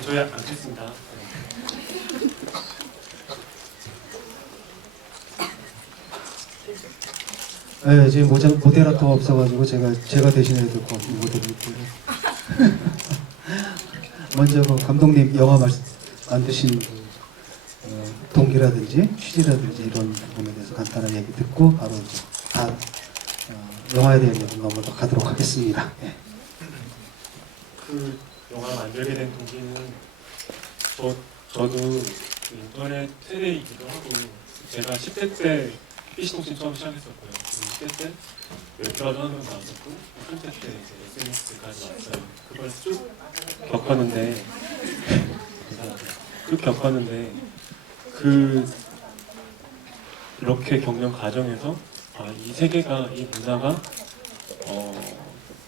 네, 저희 앉겠습니다. 네, 지금 모데라터가 없어가지고 제가 대신해야 될 것 같은 모델을 먼저 그 감독님 영화 만드신 동기라든지 취지라든지 이런 부분에 대해서 간단한 얘기 듣고 바로 이제 영화에 대한 얘기 넘어가도록 하겠습니다. 예. 그 영화 만들게 된 동기는 저도 그 인터넷 세대이기도 하고 제가 10대 때 PC통신 처음 시작했었고요. 10대 때 웹브라우저 하는 거 나왔었고 30대 때 이제 SNS까지 왔어요. 그걸 쭉 겪었는데 이렇게 겪는 과정에서 이 세계가, 이 문화가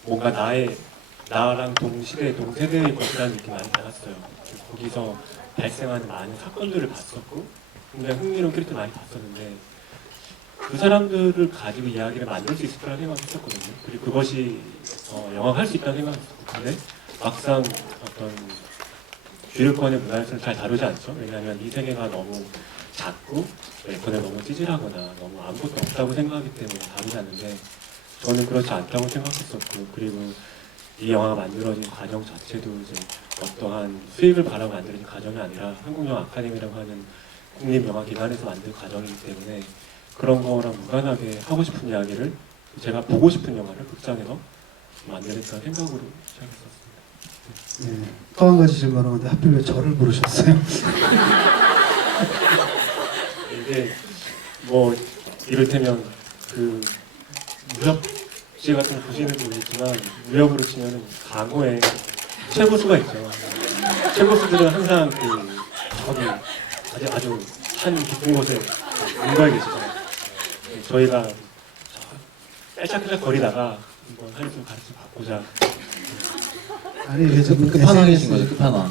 뭔가 나랑 동시대, 동세대의 것이라는 느낌이 많이 받았어요. 거기서 발생하는 많은 사건들을 봤었고 굉장히 흥미로운 캐릭터 많이 봤었는데 그 사람들을 가지고 이야기를 만들 수 있을 거라는 생각을 했었거든요. 그리고 그것이 영화가 할 수 있다는 생각을 했었고 근데 막상 어떤 주류권의 문화에서는 잘 다루지 않죠. 왜냐하면 이 세계가 너무 작고 웹폰에 너무 찌질하거나 너무 아무것도 없다고 생각하기 때문에 다루지 않는데 저는 그렇지 않다고 생각했었고 그리고 이 영화가 만들어진 과정 자체도 이제 어떠한 수익을 바라고 만들어진 과정이 아니라 한국영화 아카데미라고 하는 국립영화기관에서 만든 과정이기 때문에 그런 거랑 무관하게 하고 싶은 이야기를 제가 보고 싶은 영화를 극장에서 만들겠다는 생각으로 시작했었습니다. 네. 또 한 가지 질문하는데 하필 왜 저를 부르셨어요? 이게 뭐 이를테면 그 무협지 같은 거 보시는지 모르겠지만 무협으로 치면 강호의 최고수가 있죠. 최고수들은 항상 저기 아주 산 깊은 곳에 뭔가에 계시죠. 저희가 빼짝빼짝 거리다가 한번 한숨 가르쳐 받고자. 아니 이게 좀 끝판왕이신 거죠, 끝판왕.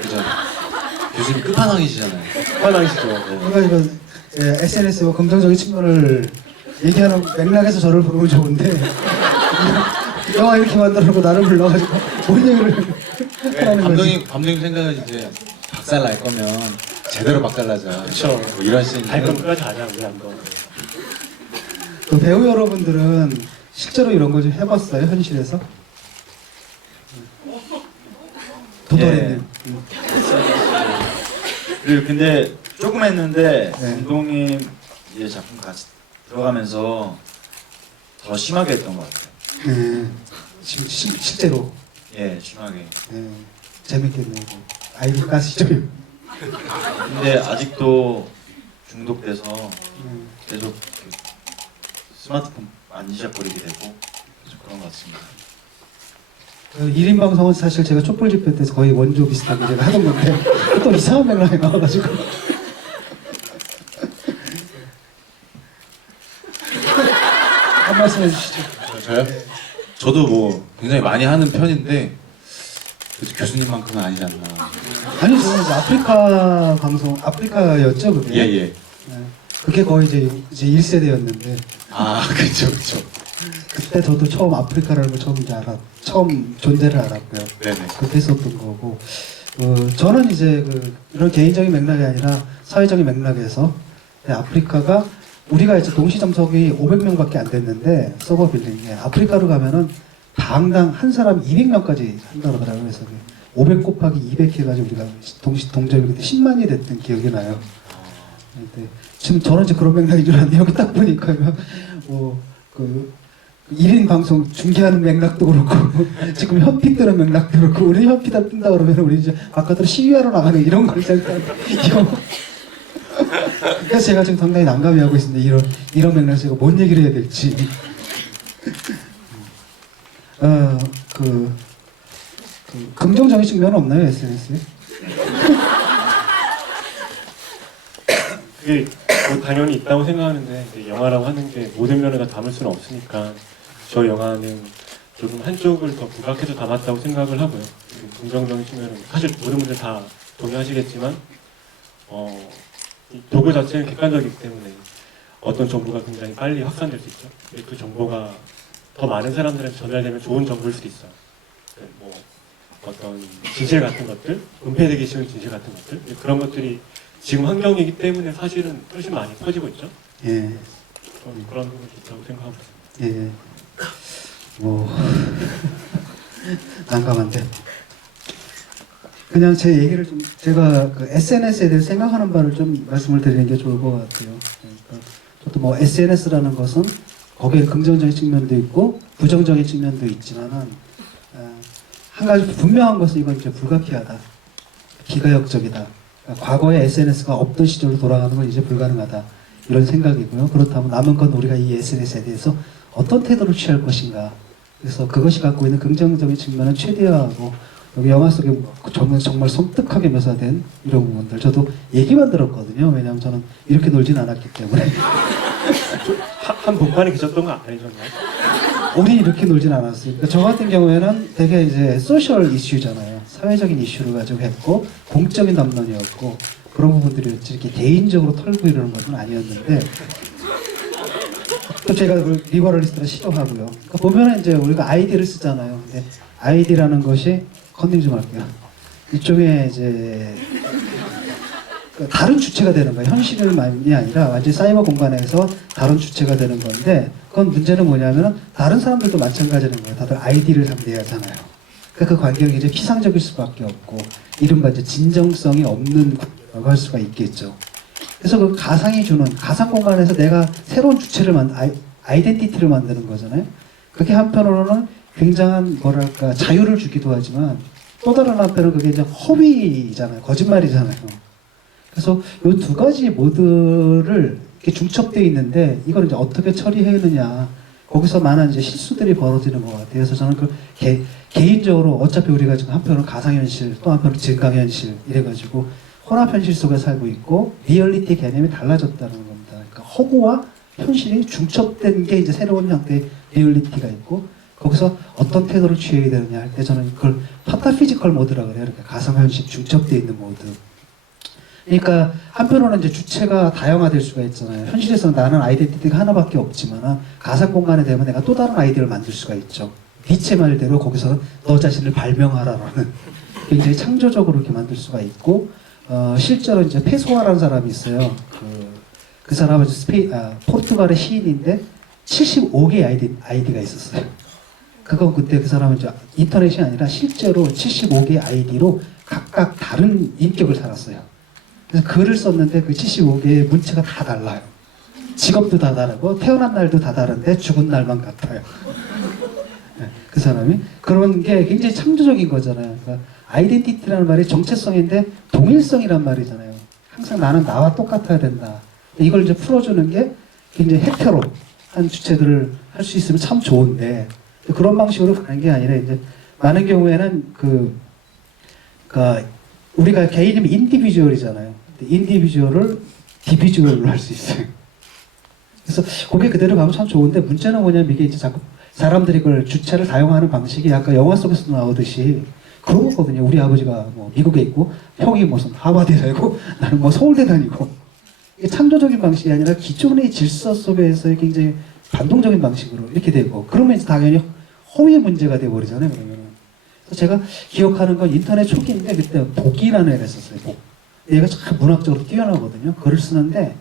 그죠? 교수님 끝판왕이시잖아요. 끝판왕이시죠. 이거 SNS 뭐 긍정적인 측면을 얘기하는 맥락에서 저를 부르면 좋은데 영화 이렇게 만들어놓고 나를 불러가지고 뭔 얘기를 하는 거지? 감독님 생각은 이제 박살 날 거면 제대로 박살 나자. 그쵸. 뭐 이런 씬. 갈 건 끝까지 가자 우리 한번. 그 배우 여러분들은 실제로 이런 거 좀 해봤어요 현실에서? 도도리님. 그리고 근데 조금 했는데 네. 감독님 이제 작품 같이 들어가면서 더 심하게 했던 것 같아요. 네. 지금 실제로 예, 심하게. 네. 재밌겠네요. 아이돌 가시죠. 근데 아직도 중독돼서 계속 그 스마트폰 만지작거리게 되고 좀 그런 것 같습니다. 1인 방송은 사실 제가 촛불 집회 때서 거의 원조 비슷하게 제가 하던 건데 또 이상한 맥락이 나와가지고 한 말씀 해주시죠. 저요? 저도 뭐 굉장히 많이 하는 편인데 그래도 교수님만큼은 아니지 않나. 아니 저는 이제 아프리카 방송 아프리카였죠 그게. 예예. 네. 그게 거의 이제 1세대였는데 아 그렇죠 그렇죠. 그때 저도 처음 아프리카라는 걸 처음 존재를 알았고요. 네네. 그렇게 했었던 거고 저는 이제 이런 개인적인 맥락이 아니라 사회적인 맥락에서 아프리카가 우리가 이제 동시 점석이 500명밖에 안 됐는데 서버 빌딩에 아프리카로 가면은 당당 한 사람 200명까지 한다고 하더라고요. 그래서 500 곱하기 200 해가지고 우리가 동점이 그때 10만이 됐던 기억이 나요. 근데 지금 저는 이제 그런 맥락인 줄 알았는데 여기 딱 보니까 그 1인 방송 중계하는 맥락도 그렇고 지금 현피 뜨는 맥락도 그렇고 우리 현피 다 뜬다 그러면 우리 이제 바깥으로 시위하러 나가는 이런 걸 생각하는데 이거 그래서 제가 지금 상당히 난감해하고 있습니다. 이런 맥락에서 제가 뭔 얘기를 해야 될지. 긍정적인 측면은 없나요 SNS에? 그게 뭐 당연히 있다고 생각하는데 이제 영화라고 하는 게 모든 면을 다 담을 수는 없으니까 저 영화는 조금 한쪽을 더 부각해서 담았다고 생각을 하고요. 긍정적인 측면은 사실 모든 분들 다 동의하시겠지만 이 도구 자체는 객관적이기 때문에 어떤 정보가 굉장히 빨리 확산될 수 있죠. 그 정보가 더 많은 사람들한테 전달되면 좋은 정보일 수도 있어요. 뭐 어떤 진실 같은 것들, 은폐되기 쉬운 진실 같은 것들, 그런 것들이 지금 환경이기 때문에 사실은 훨씬 많이 퍼지고 있죠. 예, 저는 그런 부분이 있다고 생각하고 있습니다. 예. 뭐 난감한데. 그냥 제 얘기를 좀 제가 그 SNS에 대해 생각하는 바를 좀 말씀을 드리는 게 좋을 것 같아요. 그러니까 저도 뭐 SNS라는 것은 거기에 긍정적인 측면도 있고 부정적인 측면도 있지만은 한 가지 분명한 것은 이건 이제 불가피하다, 비가역적이다. 그러니까 과거에 SNS가 없던 시절로 돌아가는 건 이제 불가능하다 이런 생각이고요. 그렇다면 남은 건 우리가 이 SNS에 대해서 어떤 태도를 취할 것인가. 그래서 그것이 갖고 있는 긍정적인 측면은 최대화하고 여기 영화 속에 정말 섬뜩하게 묘사된 이런 부분들 저도 얘기만 들었거든요. 왜냐하면 저는 이렇게 놀진 않았기 때문에. 한 복판에 계셨던 거 아니셨나요? 우리 이렇게 놀진 않았어요. 그러니까 저 같은 경우에는 되게 이제 소셜 이슈잖아요. 사회적인 이슈를 가지고 했고 공적인 담론이었고 그런 부분들이었지 이렇게 개인적으로 털고 이러는 것은 아니었는데 또 제가 그 리버럴리스트를 시도하고요. 그러니까 보면은 이제 우리가 아이디를 쓰잖아요. 근데 아이디라는 것이 컨닝 좀 할게요. 이쪽에 이제 다른 주체가 되는 거예요. 현실만이 아니라 완전히 사이버 공간에서 다른 주체가 되는 건데 그건 문제는 뭐냐면은 다른 사람들도 마찬가지라는 거예요. 다들 아이디를 상대해야 하잖아요. 그러니까 그 관계는 이제 피상적일 수밖에 없고 이른바 이제 진정성이 없는 관계라고 할 수가 있겠죠. 그래서 그 가상이 주는 가상 공간에서 내가 새로운 주체를 아이덴티티를 만드는 거잖아요. 그게 한편으로는 굉장한 뭐랄까 자유를 주기도 하지만 또 다른 한편은 그게 이제 허위잖아요. 거짓말이잖아요. 그래서 이 두 가지 모드를 이렇게 중첩되어 있는데 이걸 이제 어떻게 처리해느냐 거기서 많은 이제 실수들이 벌어지는 것 같아요. 그래서 저는 그 개인적으로 어차피 우리가 지금 한편은 가상현실 또 한편은 증강현실 이래가지고 혼합현실 속에 살고 있고 리얼리티 개념이 달라졌다는 겁니다. 그러니까 허구와 현실이 중첩된 게 이제 새로운 형태의 리얼리티가 있고 거기서 어떤 태도를 취해야 되느냐 할 때 저는 그걸 파타피지컬 모드라고 그래요. 이렇게 가상현실 중첩되어 있는 모드. 그러니까 한편으로는 이제 주체가 다양화될 수가 있잖아요. 현실에서는 나는 아이덴티티가 하나밖에 없지만 가상 공간에 되면 내가 또 다른 아이디어를 만들 수가 있죠. 니체 말대로 거기서 너 자신을 발명하라라는 굉장히 창조적으로 이렇게 만들 수가 있고 실제로 이제 페소아라는 사람이 있어요. 그 사람은 포르투갈의 시인인데 75개의 아이디가 있었어요. 그건 그때 그 사람은 이제 인터넷이 아니라 실제로 75개의 아이디로 각각 다른 인격을 살았어요. 그래서 글을 썼는데 그 75개의 문체가 다 달라요. 직업도 다 다르고 태어난 날도 다 다른데 죽은 날만 같아요. 네, 그 사람이 그런 게 굉장히 창조적인 거잖아요. 그러니까 아이덴티티라는 말이 정체성인데 동일성이란 말이잖아요. 항상 나는 나와 똑같아야 된다. 이걸 이제 풀어주는 게 굉장히 헤테로한 주체들을 할 수 있으면 참 좋은데 그런 방식으로 가는 게 아니라 이제 많은 경우에는 그러니까 우리가 개인이면 인디비주얼이잖아요. 인디비주얼을 디비주얼로 할 수 있어요. 그래서 그게 그대로 가면 참 좋은데 문제는 뭐냐면 이게 이제 자꾸 사람들이 그걸 주체를 다용하는 방식이 아까 영화 속에서도 나오듯이 그런 거거든요. 우리 아버지가 뭐 미국에 있고 형이 무슨 하버드에 다니고 나는 뭐 서울대 다니고 이게 창조적인 방식이 아니라 기존의 질서 속에서의 굉장히 반동적인 방식으로 이렇게 되고 그러면 이제 당연히 허위의 문제가 되어버리잖아요. 그러면은. 그래서 제가 기억하는 건 인터넷 초기인데 그때 복이라는 애가 있었어요. 복. 얘가 참 문학적으로 뛰어나거든요. 글을 쓰는데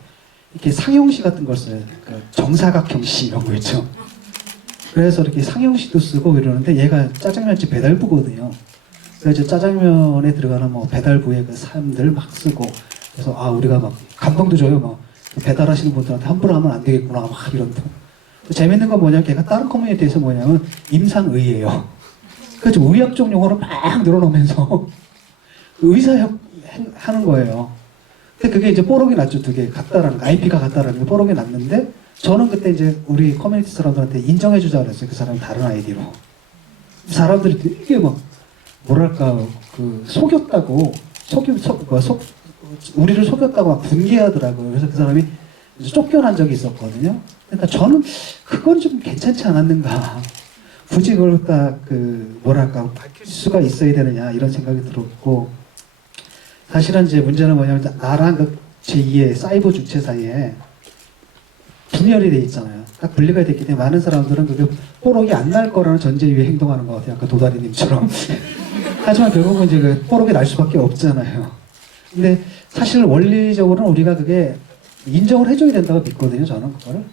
이렇게 상용시 같은 걸 써요. 그 정사각형시 이런 거 있죠. 그래서 이렇게 상용시도 쓰고 이러는데 얘가 짜장면집 배달부거든요. 그래서 이제 짜장면에 들어가는 뭐 배달부의 그 사람들 막 쓰고 그래서 우리가 막 감동도 줘요. 막 배달하시는 분들한테 함부로 하면 안 되겠구나 막 이런 거. 재밌는 건 뭐냐면 걔가 다른 커뮤니티에서 뭐냐면 임상의예요. 그래서 의학적 용어를 막 늘어놓으면서 의사협 하는 거예요. 근데 그게 이제 뽀록이 났죠. 두 개 같다라는 거. IP가 같다라는 게 뽀록이 났는데 저는 그때 이제 우리 커뮤니티 사람들한테 인정해주자 그랬어요. 그 사람이 다른 아이디로. 사람들이 되게 막 뭐랄까 그 속였다고 우리를 속였다고 막 분개하더라고요. 그래서 그 사람이 이제 쫓겨난 적이 있었거든요. 그러니까 저는 그건 좀 괜찮지 않았는가. 굳이 그걸 딱 뭐랄까 밝힐 수가 있어야 되느냐 이런 생각이 들었고 사실은 이제 문제는 뭐냐면 나랑 그 제2의 사이버 주체 사이에 분열이 돼 있잖아요. 딱 분리가 됐기 때문에 많은 사람들은 그게 뽀록이 안 날 거라는 전제 위에 행동하는 것 같아요. 아까 도다리님처럼. 하지만 결국은 이제 그 뽀록이 날 수밖에 없잖아요. 근데 사실 원리적으로는 우리가 그게 인정을 해줘야 된다고 믿거든요. 저는 그거를.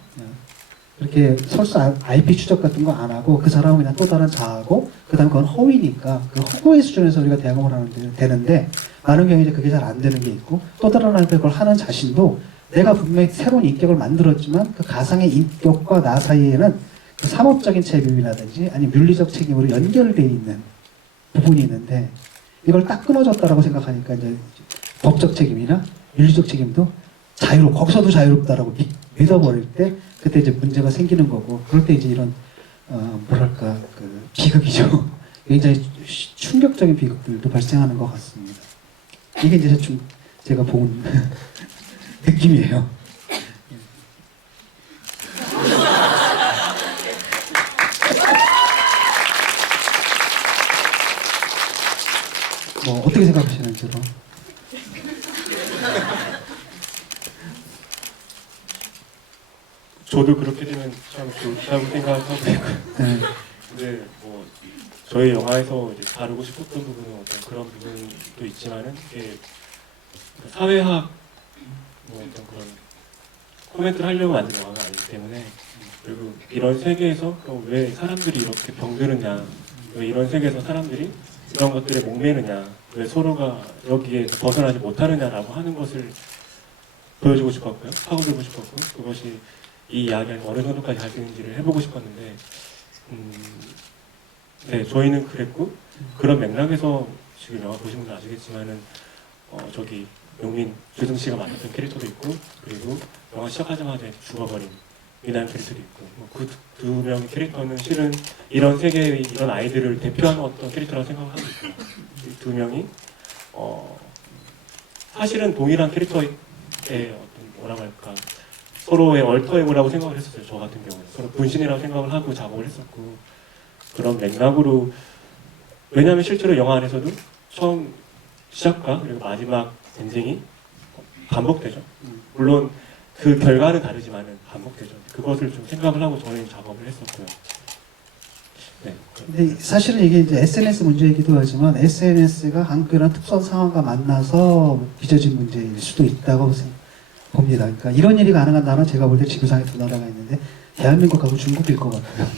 그렇게 설사 IP 추적 같은 거 안 하고 그 사람은 그냥 또 다른 자아고 그다음에 그건 허위니까 그 허구의 수준에서 우리가 대응을 하면 되는데 많은 경우에 이제 그게 잘 안 되는 게 있고 또 다른 한테 그걸 하는 자신도 내가 분명히 새로운 인격을 만들었지만 그 가상의 인격과 나 사이에는 그 상업적인 책임이라든지 아니면 윤리적 책임으로 연결되어 있는 부분이 있는데 이걸 딱 끊어졌다라고 생각하니까 이제 법적 책임이나 윤리적 책임도 거기서도 자유롭다라고 믿어버릴 때 그때 이제 문제가 생기는 거고 그럴 때 이제 이런 뭐랄까 그 비극이죠. 굉장히 충격적인 비극들도 발생하는 것 같습니다. 이게 이제 좀 제가 본 느낌이에요. 뭐 어떻게 생각하시는지요? 저도 그렇게 되면 참 좋다고 생각하고 있고요. 네. 근데 뭐 저희 영화에서 이제 다루고 싶었던 부분은 어떤 그런 부분도 있지만은 이게 사회학 뭐 어떤 그런 코멘트를 하려고 만든 영화가 아니기 때문에 그리고 이런 세계에서 또 왜 사람들이 이렇게 병드느냐, 왜 이런 세계에서 사람들이 이런 것들에 목매느냐, 왜 서로가 여기에 벗어나지 못하느냐라고 하는 것을 보여주고 싶었고요, 파고들고 싶었고 그것이 이 이야기가 어느 정도까지 갈 수 있는지를 해보고 싶었는데 네, 저희는 그랬고 그런 맥락에서 지금 영화 보신 분들 아시겠지만은 저기 용민 조승 씨가 맡았던 캐릭터도 있고 그리고 영화 시작하자마자 죽어버린 미나연 캐릭터도 있고 그 두 명의 캐릭터는 실은 이런 세계의 이런 아이들을 대표하는 어떤 캐릭터라고 생각을 하고 있고요. 이 두 명이 사실은 동일한 캐릭터의 어떤 뭐라고 할까 서로의 얼터에고라고 생각을 했었어요. 저 같은 경우는 서로 분신이라고 생각을 하고 작업을 했었고 그런 맥락으로 왜냐하면 실제로 영화 안에서도 처음 시작과 그리고 마지막 전쟁이 반복되죠. 물론 그 결과는 다르지만은 반복되죠. 그것을 좀 생각을 하고 저는 작업을 했었고요. 네. 근데 사실은 이게 이제 SNS 문제이기도 하지만 SNS가 한국이라는 특수한 상황과 만나서 빚어진 문제일 수도 있다고 봅니다. 그러니까 이런 일이 가능한 나라는 제가 볼 때 지구상에 두 나라가 있는데 대한민국하고 중국일 것 같아요.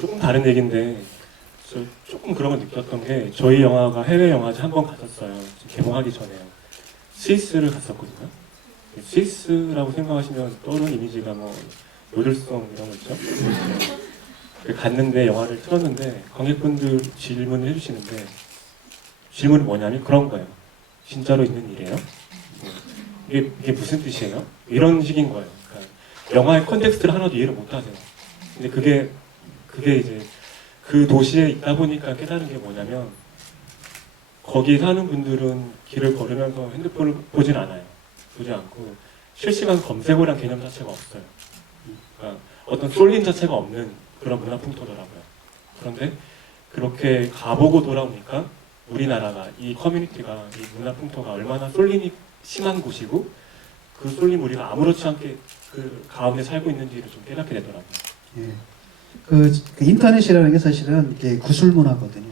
조금 다른 얘기인데 저 조금 그런 걸 느꼈던 게 저희 영화가 해외 영화제 한 번 갔었어요. 개봉하기 전에요. 스위스를 갔었거든요. 스위스라고 생각하시면 떠오르는 이미지가 뭐 요들송 이런 거 있죠. 갔는데 영화를 틀었는데 관객분들 질문을 해주시는데 질문이 뭐냐면 그런 거예요. 진짜로 있는 일이에요? 이게 무슨 뜻이에요? 이런 식인 거예요. 그러니까 영화의 컨텍스트를 하나도 이해를 못 하세요. 근데 그게 이제 그 도시에 있다 보니까 깨달은 게 뭐냐면 거기 사는 분들은 길을 걸으면서 핸드폰을 보진 않아요. 보지 않고 실시간 검색어란 개념 자체가 없어요. 그러니까 어떤 쏠림 자체가 없는 그런 문화 풍토더라고요. 그런데 그렇게 가보고 돌아오니까 우리나라가 이 커뮤니티가 이 문화 풍토가 얼마나 쏠림이 심한 곳이고 그 쏠림 우리가 아무렇지 않게 그 가운데 살고 있는지를 좀 깨닫게 되더라고요. 예. 그 인터넷이라는 게 사실은 이게 구술 문화거든요.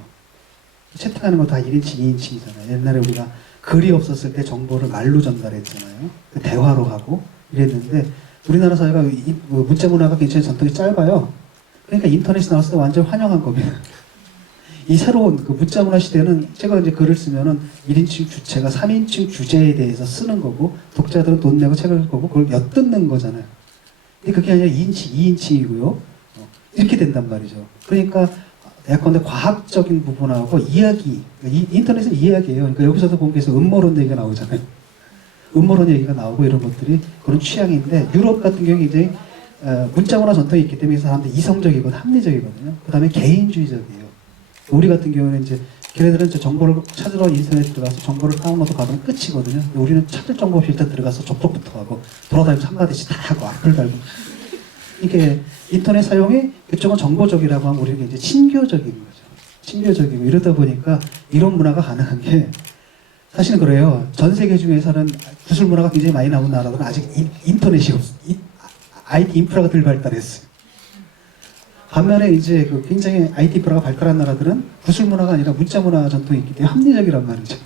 채팅하는 거 다 1인칭, 2인칭이잖아요. 옛날에 우리가 글이 없었을 때 정보를 말로 전달했잖아요. 그 대화로 하고 이랬는데 우리나라 사회가 문자 문화가 굉장히 전통이 짧아요. 그러니까 인터넷이 나왔을 때 완전 환영한 겁니다. 이 새로운 그 문자 문화 시대는 제가 이제 글을 쓰면은 1인칭 주체가 3인칭 주제에 대해서 쓰는 거고 독자들은 돈 내고 책을 보고 그걸 엿듣는 거잖아요. 근데 그게 아니라 2인칭, 2인칭이고요. 이렇게 된단 말이죠. 그러니까 예컨대 과학적인 부분하고 이야기, 인터넷은 이야기예요. 그러니까 여기서도 보면 계속 음모론 얘기가 나오잖아요. 음모론 얘기가 나오고 이런 것들이 그런 취향인데 유럽 같은 경우에 이제 문자 문화 전통이 있기 때문에 사람들이 이성적이고 합리적이거든요. 그 다음에 개인주의적이에요. 우리 같은 경우는 이제 걔네들은 이제 정보를 찾으러 인터넷에 들어가서 정보를 다운로드 받으면 끝이거든요. 우리는 찾을 정보 없이 일단 들어가서 접속부터 하고 돌아다니면서 한마디씩 다 하고 악플 달고 이게 인터넷 사용이 그쪽은 정보적이라고 하면 우리는 이제 친교적인 거죠. 친교적이고 이러다 보니까 이런 문화가 가능한 게 사실은 그래요. 전 세계 중에서는 구술 문화가 굉장히 많이 나온 나라들은 아직 인터넷이 IT 인프라가 덜 발달했어요. 반면에 이제 그 굉장히 IT 인프라가 발달한 나라들은 구술 문화가 아니라 문자 문화 전통이 있기 때문에 합리적이란 말이죠.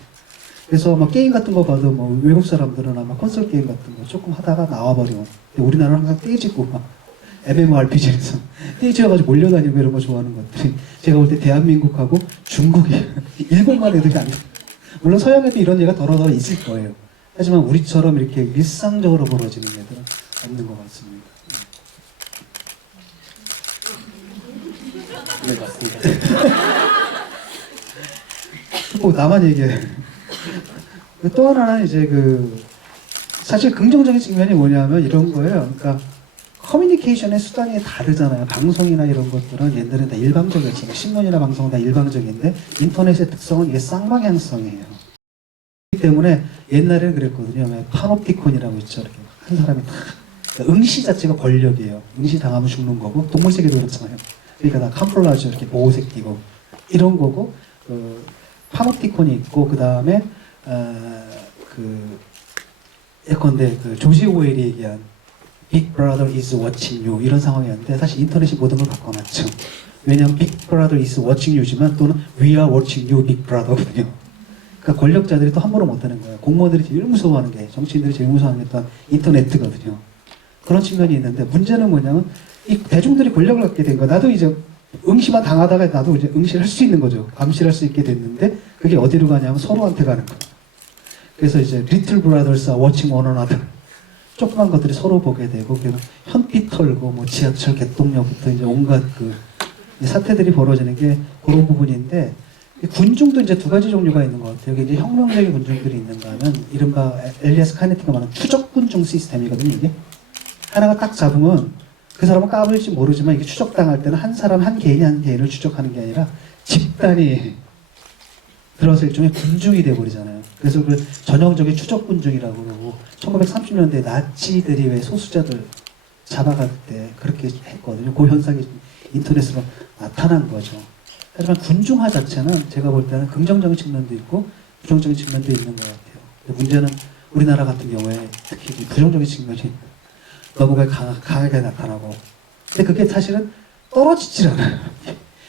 그래서 막 게임 같은 거 봐도 뭐 외국 사람들은 아마 콘솔 게임 같은 거 조금 하다가 나와버리고, 근데 우리나라는 항상 떼지고 막 MMORPG에서 떼지어가지고 몰려다니고 이런 거 좋아하는 것들이, 제가 볼 때 대한민국하고 중국이 일본만 애들이 안 돼. 물론 서양에도 이런 얘가 더러더 있을 거예요. 하지만 우리처럼 이렇게 일상적으로 벌어지는 애들은 없는 것 같습니다. 네, 맞습니다. 뭐 나만 얘기해. 또 하나는 이제 사실 긍정적인 측면이 뭐냐면 이런 거예요. 그러니까 커뮤니케이션의 수단이 다르잖아요. 방송이나 이런 것들은 옛날엔 다 일방적이었잖아요. 신문이나 방송은 다 일방적인데 인터넷의 특성은 이게 쌍방향성이에요. 그렇기 때문에 옛날에는 그랬거든요. 파놉티콘이라고 있죠. 이렇게 한 사람이 다 그러니까 응시 자체가 권력이에요. 응시 당하면 죽는 거고, 동물 세계도 그렇잖아요. 그러니까 다 카모플라주 이렇게 보호색 띄고 이런 거고, 파놉티콘이 있고, 그 다음에 예컨대 조지 오웰이 얘기한 Big Brother is watching you 이런 상황이었는데, 사실 인터넷이 모든 걸 바꿔놨죠. 왜냐하면 Big Brother is watching you지만 또는 We are watching you, Big Brother거든요. 그러니까 권력자들이 또 함부로 못하는 거예요. 공무원들이 제일 무서워하는 게, 정치인들이 제일 무서워하는 게 또한 인터넷거든요. 그런 측면이 있는데, 문제는 뭐냐면 이 대중들이 권력을 갖게 된 거. 나도 이제 응시만 당하다가 나도 이제 응시를 할 수 있는 거죠. 감시를 할 수 있게 됐는데, 그게 어디로 가냐면 서로한테 가는 거예요. 그래서 이제 Little Brothers are watching one another. 조그만 것들이 서로 보게 되고, 현피 털고 뭐 지하철 개똥역부터 이제 온갖 사태들이 벌어지는 게 그런 부분인데, 군중도 이제 두 가지 종류가 있는 것 같아요. 이게 이제 혁명적인 군중들이 있는가 하면 이른바 엘리아스 카네티가 말하는 추적 군중 시스템이거든요. 이게 하나가 딱 잡으면 그 사람은 까불지 모르지만, 이게 추적당할 때는 한 사람 한 개인을 추적하는 게 아니라 집단이 들어서 일종의 군중이 돼버리잖아요. 그래서 그 전형적인 추적 군중이라고 그러고, 1930년대 나치들이 왜 소수자들 잡아갈 때 그렇게 했거든요. 그 현상이 인터넷으로 나타난 거죠. 하지만 군중화 자체는 제가 볼 때는 긍정적인 측면도 있고 부정적인 측면도 있는 것 같아요. 근데 문제는 우리나라 같은 경우에 특히 부정적인 측면이 너무 강하게 나타나고, 근데 그게 사실은 떨어지질 않아요.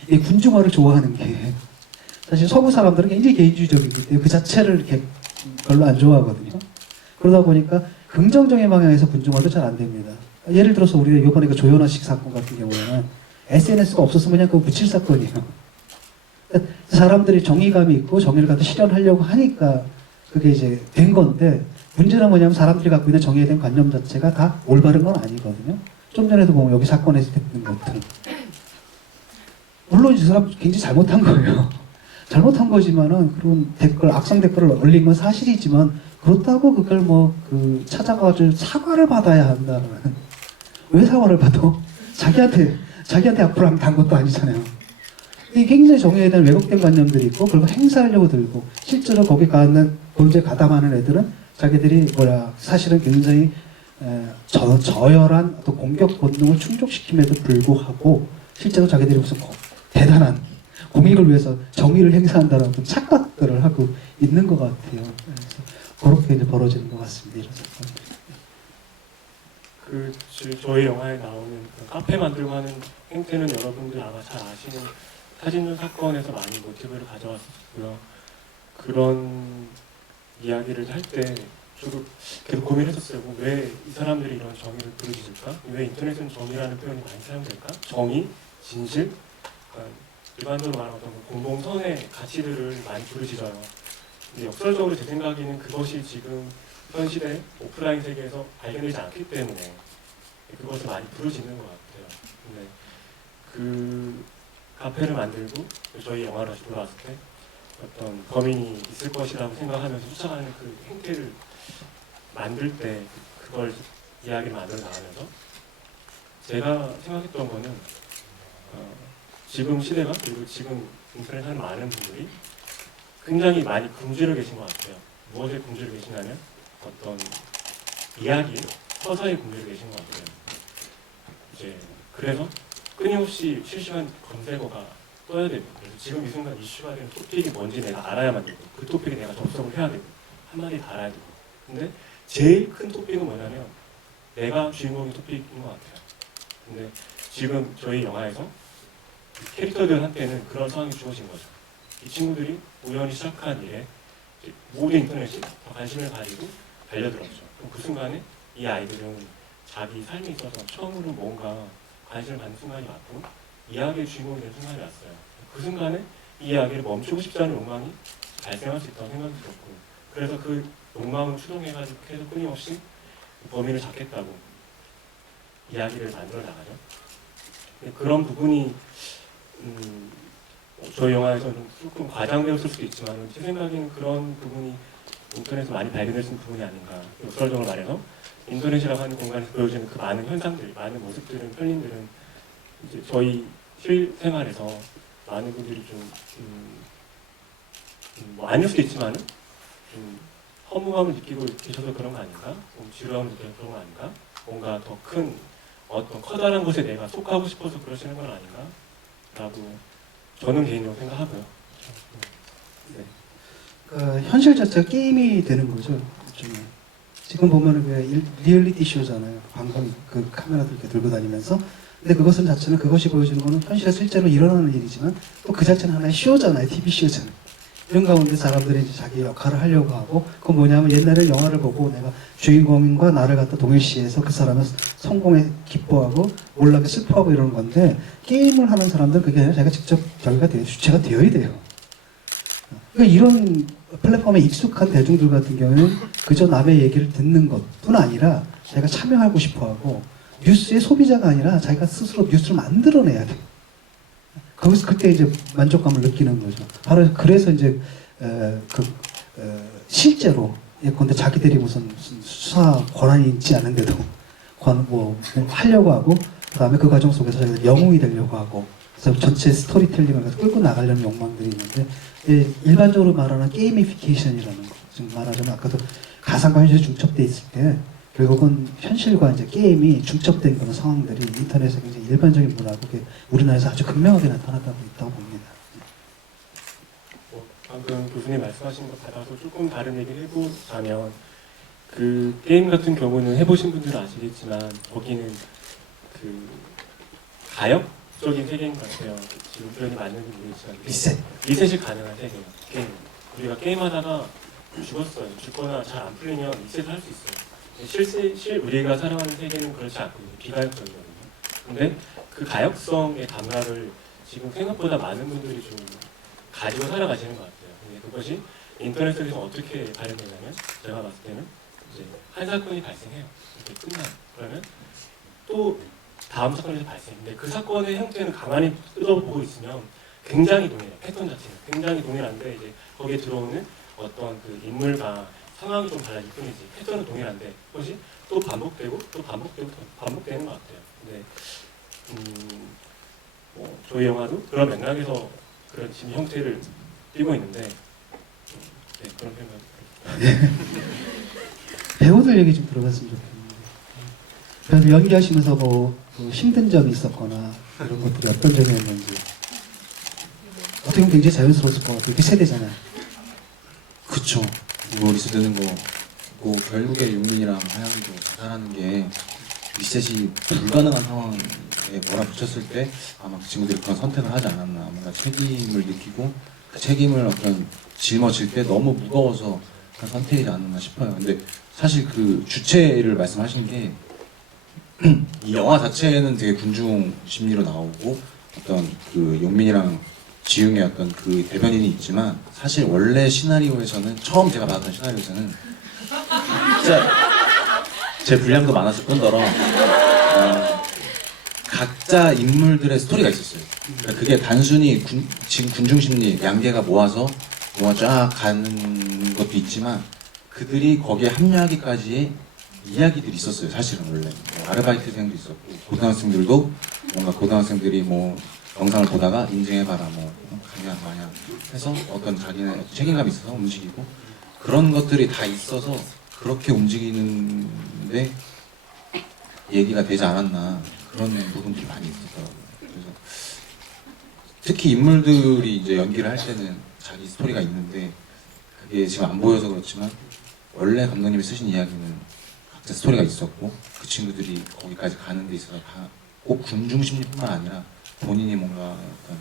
이 군중화를 좋아하는 게, 사실 서구 사람들은 굉장히 개인주의적이기 때문에 그 자체를 이렇게 별로 안 좋아하거든요. 그러다 보니까 긍정적인 방향에서 군중화도 잘 안 됩니다. 예를 들어서 우리가 이번에 그 조현아식 사건 같은 경우에는 SNS가 없었으면 그냥 그거 묻힐 사건이에요. 사람들이 정의감이 있고 정의를 갖다 실현하려고 하니까 그게 이제 된 건데, 문제는 뭐냐면 사람들이 갖고 있는 정의에 대한 관념 자체가 다 올바른 건 아니거든요. 좀 전에도 보면 여기 사건에서 됐던 것들, 물론 이 사람 굉장히 잘못한 거예요. 잘못한 거지만은 그런 악성 댓글을 올린 건 사실이지만, 그렇다고 그걸 찾아가지고 사과를 받아야 한다는. 왜 사과를 받아? 자기한테 앞으로 하면 단 것도 아니잖아요. 이 굉장히 정의에 대한 왜곡된 관념들이 있고, 그걸 행사하려고 들고, 실제로 거기 가는 범죄에 가담하는 애들은 자기들이 사실은 굉장히 저열한 또 공격 본능을 충족시킴에도 불구하고 실제로 자기들이 무슨 대단한 공익을 위해서 정의를 행사한다는 어떤 착각들을 하고 있는 것 같아요. 그래서 그렇게 이제 벌어지는 것 같습니다. 이런 사건들이. 저희 영화에 나오는 카페 만들고 하는 행태는 여러분들 아마 잘 아시는 사진전 사건에서 많이 모티브를 가져왔었고요. 그런 이야기를 할 때 저도 계속 고민했었어요. 왜 이 사람들이 이런 정의를 부르짖을까? 왜 인터넷은 정의라는 표현이 많이 사용될까? 정의, 진실, 일반적으로 말하는 어떤 공동선의 가치들을 많이 부르짖어요. 근데 역설적으로 제 생각에는 그것이 지금 현 시대 오프라인 세계에서 발견되지 않기 때문에 그것을 많이 부르짖는 것 같아요. 근데 그 카페를 만들고 저희 영화를 다시 돌아왔을 때 어떤 범인이 있을 것이라고 생각하면서 쫓아가는 그 행태를 만들 때 그걸 이야기를 만들어 나가면서 제가 생각했던 거는 지금 시대가, 그리고 지금 인터넷 하는 많은 분들이 굉장히 많이 굶주려 계신 것 같아요. 무엇에 굶주려 계시냐면 어떤 이야기, 서사에 굶주려 계신 것 같아요. 이제 그래서 끊임없이 실시간 검색어가 떠야 되고, 그래서 지금 이 순간 이슈가 되는 토픽이 뭔지 내가 알아야만 되고, 그 토픽에 내가 접속을 해야 되고, 한마디 달아야 되고. 근데 제일 큰 토픽은 뭐냐면 내가 주인공인 토픽인 것 같아요. 근데 지금 저희 영화에서 캐릭터들한테는 그런 상황이 주어진 거죠. 이 친구들이 우연히 시작한 일에 이제 모든 인터넷이 더 관심을 가지고 달려들었죠. 그럼 그 순간에 이 아이들은 자기 삶에 있어서 처음으로 뭔가 관심을 받는 순간이 왔고 이야기의 주인공이 되는 순간이 왔어요. 그 순간에 이 이야기를 멈추고 싶지 않은 욕망이 발생할 수 있다고 생각이 들었고 그래서 그 욕망을 추동해가지고 계속 끊임없이 범인을 잡겠다고 이야기를 만들어 나가죠. 그런 부분이 저희 영화에서는 조금 과장되었을 수도 있지만 제 생각에는 그런 부분이 인터넷에서 많이 발견됐던 부분이 아닌가. 역설적으로 말해서 인터넷이라고 하는 공간에서 보여지는 그 많은 현상들, 많은 모습들은 편린들은 이제 저희 실생활에서 많은 분들이 좀 뭐 아닐 수도 있지만 좀 허무함을 느끼고 계셔서 그런 거 아닌가? 좀 지루함을 느끼는 그런 거 아닌가? 뭔가 더 큰 어떤 커다란 것에 내가 속하고 싶어서 그러시는 건 아닌가? 라고 저는 개인적으로 생각하고요. 네. 그 현실 자체가 게임이 되는 거죠. 일종의. 지금 보면은 그 리얼리티 쇼잖아요. 방송 그 카메라들 이렇게 들고 다니면서. 근데 그것은 자체는 그것이 보여주는 거는 현실에 실제로 일어나는 일이지만 또 그 자체는 하나의 쇼잖아요. TV 쇼잖아요. 이런 가운데 사람들이 이제 자기 역할을 하려고 하고 그건 뭐냐면 옛날에 영화를 보고 내가 주인공과 나를 갖다 동일시해서 그 사람의 성공에 기뻐하고 몰락에 슬퍼하고 이러는 건데 게임을 하는 사람들은 그게 아니라 자기가 직접 자기가 주체가 되어야 돼요. 그러니까 이런 플랫폼에 익숙한 대중들 같은 경우는 그저 남의 얘기를 듣는 것뿐 아니라 자기가 참여하고 싶어하고 뉴스의 소비자가 아니라 자기가 스스로 뉴스를 만들어내야 돼. 거기서 그때 이제 만족감을 느끼는 거죠. 바로 그래서 이제 실제로 예컨대 자기들이 무슨 수사 권한이 있지 않은데도 뭐 하려고 하고 그다음에 그 과정 속에서 자기들 영웅이 되려고 하고 그래서 전체 스토리텔링을 끌고 나가려는 욕망들이 있는데 일반적으로 말하는 게이미피케이션이라는 거 지금 말하자면 아까도 가상과 현실이 중첩돼 있을 때 결국은 현실과 이제 게임이 중첩된 그런 상황들이 인터넷에 굉장히 일반적인 문화고 그게 우리나라에서 아주 극명하게 나타나고 있다고 봅니다. 방금 교수님 말씀하신 것 받아서 조금 다른 얘기를 해보자면 그 게임 같은 경우는 해보신 분들은 아시겠지만 거기는 그 가역적인 세계인 것 같아요. 지금 표현이 맞는지 모르겠지만 리셋이 가능한 세계예요. 게임. 우리가 게임하다가 죽었어요. 죽거나 잘 안 풀리면 리셋을 할 수 있어요. 우리가 살아가는 세계는 그렇지 않고 비가역적이거든요. 근데 그 가역성의 감각을 지금 생각보다 많은 분들이 좀 가지고 살아가시는 것 같아요. 근데 그것이 인터넷에서 어떻게 발현되냐면 제가 봤을 때는 이제 한 사건이 발생해요. 이렇게 끝나요. 그러면 또 다음 사건이 발생인데 그 사건의 형태는 가만히 뜯어보고 있으면 굉장히 동일해요. 패턴 자체는 굉장히 동일한데 이제 거기에 들어오는 어떤 그 인물과 상황이 좀 달라질 뿐이지 패턴은 동일한데 그것이 또 반복되고 또 반복되고 또 반복되는 것 같아요. 근데 뭐 저희 영화도 그런 맥락에서 그런 지금 형태를 띠고 있는데 네, 그런 생각. 배우들 얘기 좀 들어봤으면 좋겠는데 그래서 연기하시면서 뭐 힘든 점이 있었거나 이런 것들이 어떤 점이었는지 어떻게 보면 굉장히 자연스러웠을 것 같아요. 이렇게 세대잖아요. 그쵸. 뭐 리셋되는 거, 뭐 결국에 윤민이랑 하영이도 자살하는 게 리셋이 불가능한 상황에 몰아붙였을 때 아마 그 친구들이 그런 선택을 하지 않았나. 뭔가 책임을 느끼고 그 책임을 어떤 짊어질 때 너무 무거워서 그런 선택이지 않았나 싶어요. 근데 사실 그 주체를 말씀하신 게 이 영화 자체는 되게 군중 심리로 나오고 어떤 그 용민이랑 지웅의 어떤 그 대변인이 있지만 사실 원래 시나리오에서는 처음 제가 봤던 시나리오에서는 진짜 제 분량도 많았을 뿐더러 각자 인물들의 스토리가 있었어요. 그러니까 그게 단순히 지금 군중심리 양계가 모아서 영화 쫙 가는 것도 있지만 그들이 거기에 합류하기까지의 이야기들이 있었어요. 사실은 원래 뭐 아르바이트생도 있었고 고등학생들도 뭔가 고등학생들이 뭐 영상을 보다가 인증해봐라 뭐 가냐 마냐 해서 어떤 자기네 책임감이 있어서 움직이고 그런 것들이 다 있어서 그렇게 움직이는데 얘기가 되지 않았나 그런 부분들이 많이 있었더라고요. 그래서 특히 인물들이 이제 연기를 할 때는 자기 스토리가 있는데 그게 지금 안 보여서 그렇지만 원래 감독님이 쓰신 이야기는 각자 스토리가 있었고 그 친구들이 거기까지 가는 데 있어서 다 꼭 군중 심리뿐만 아니라 본인이 뭔가 약간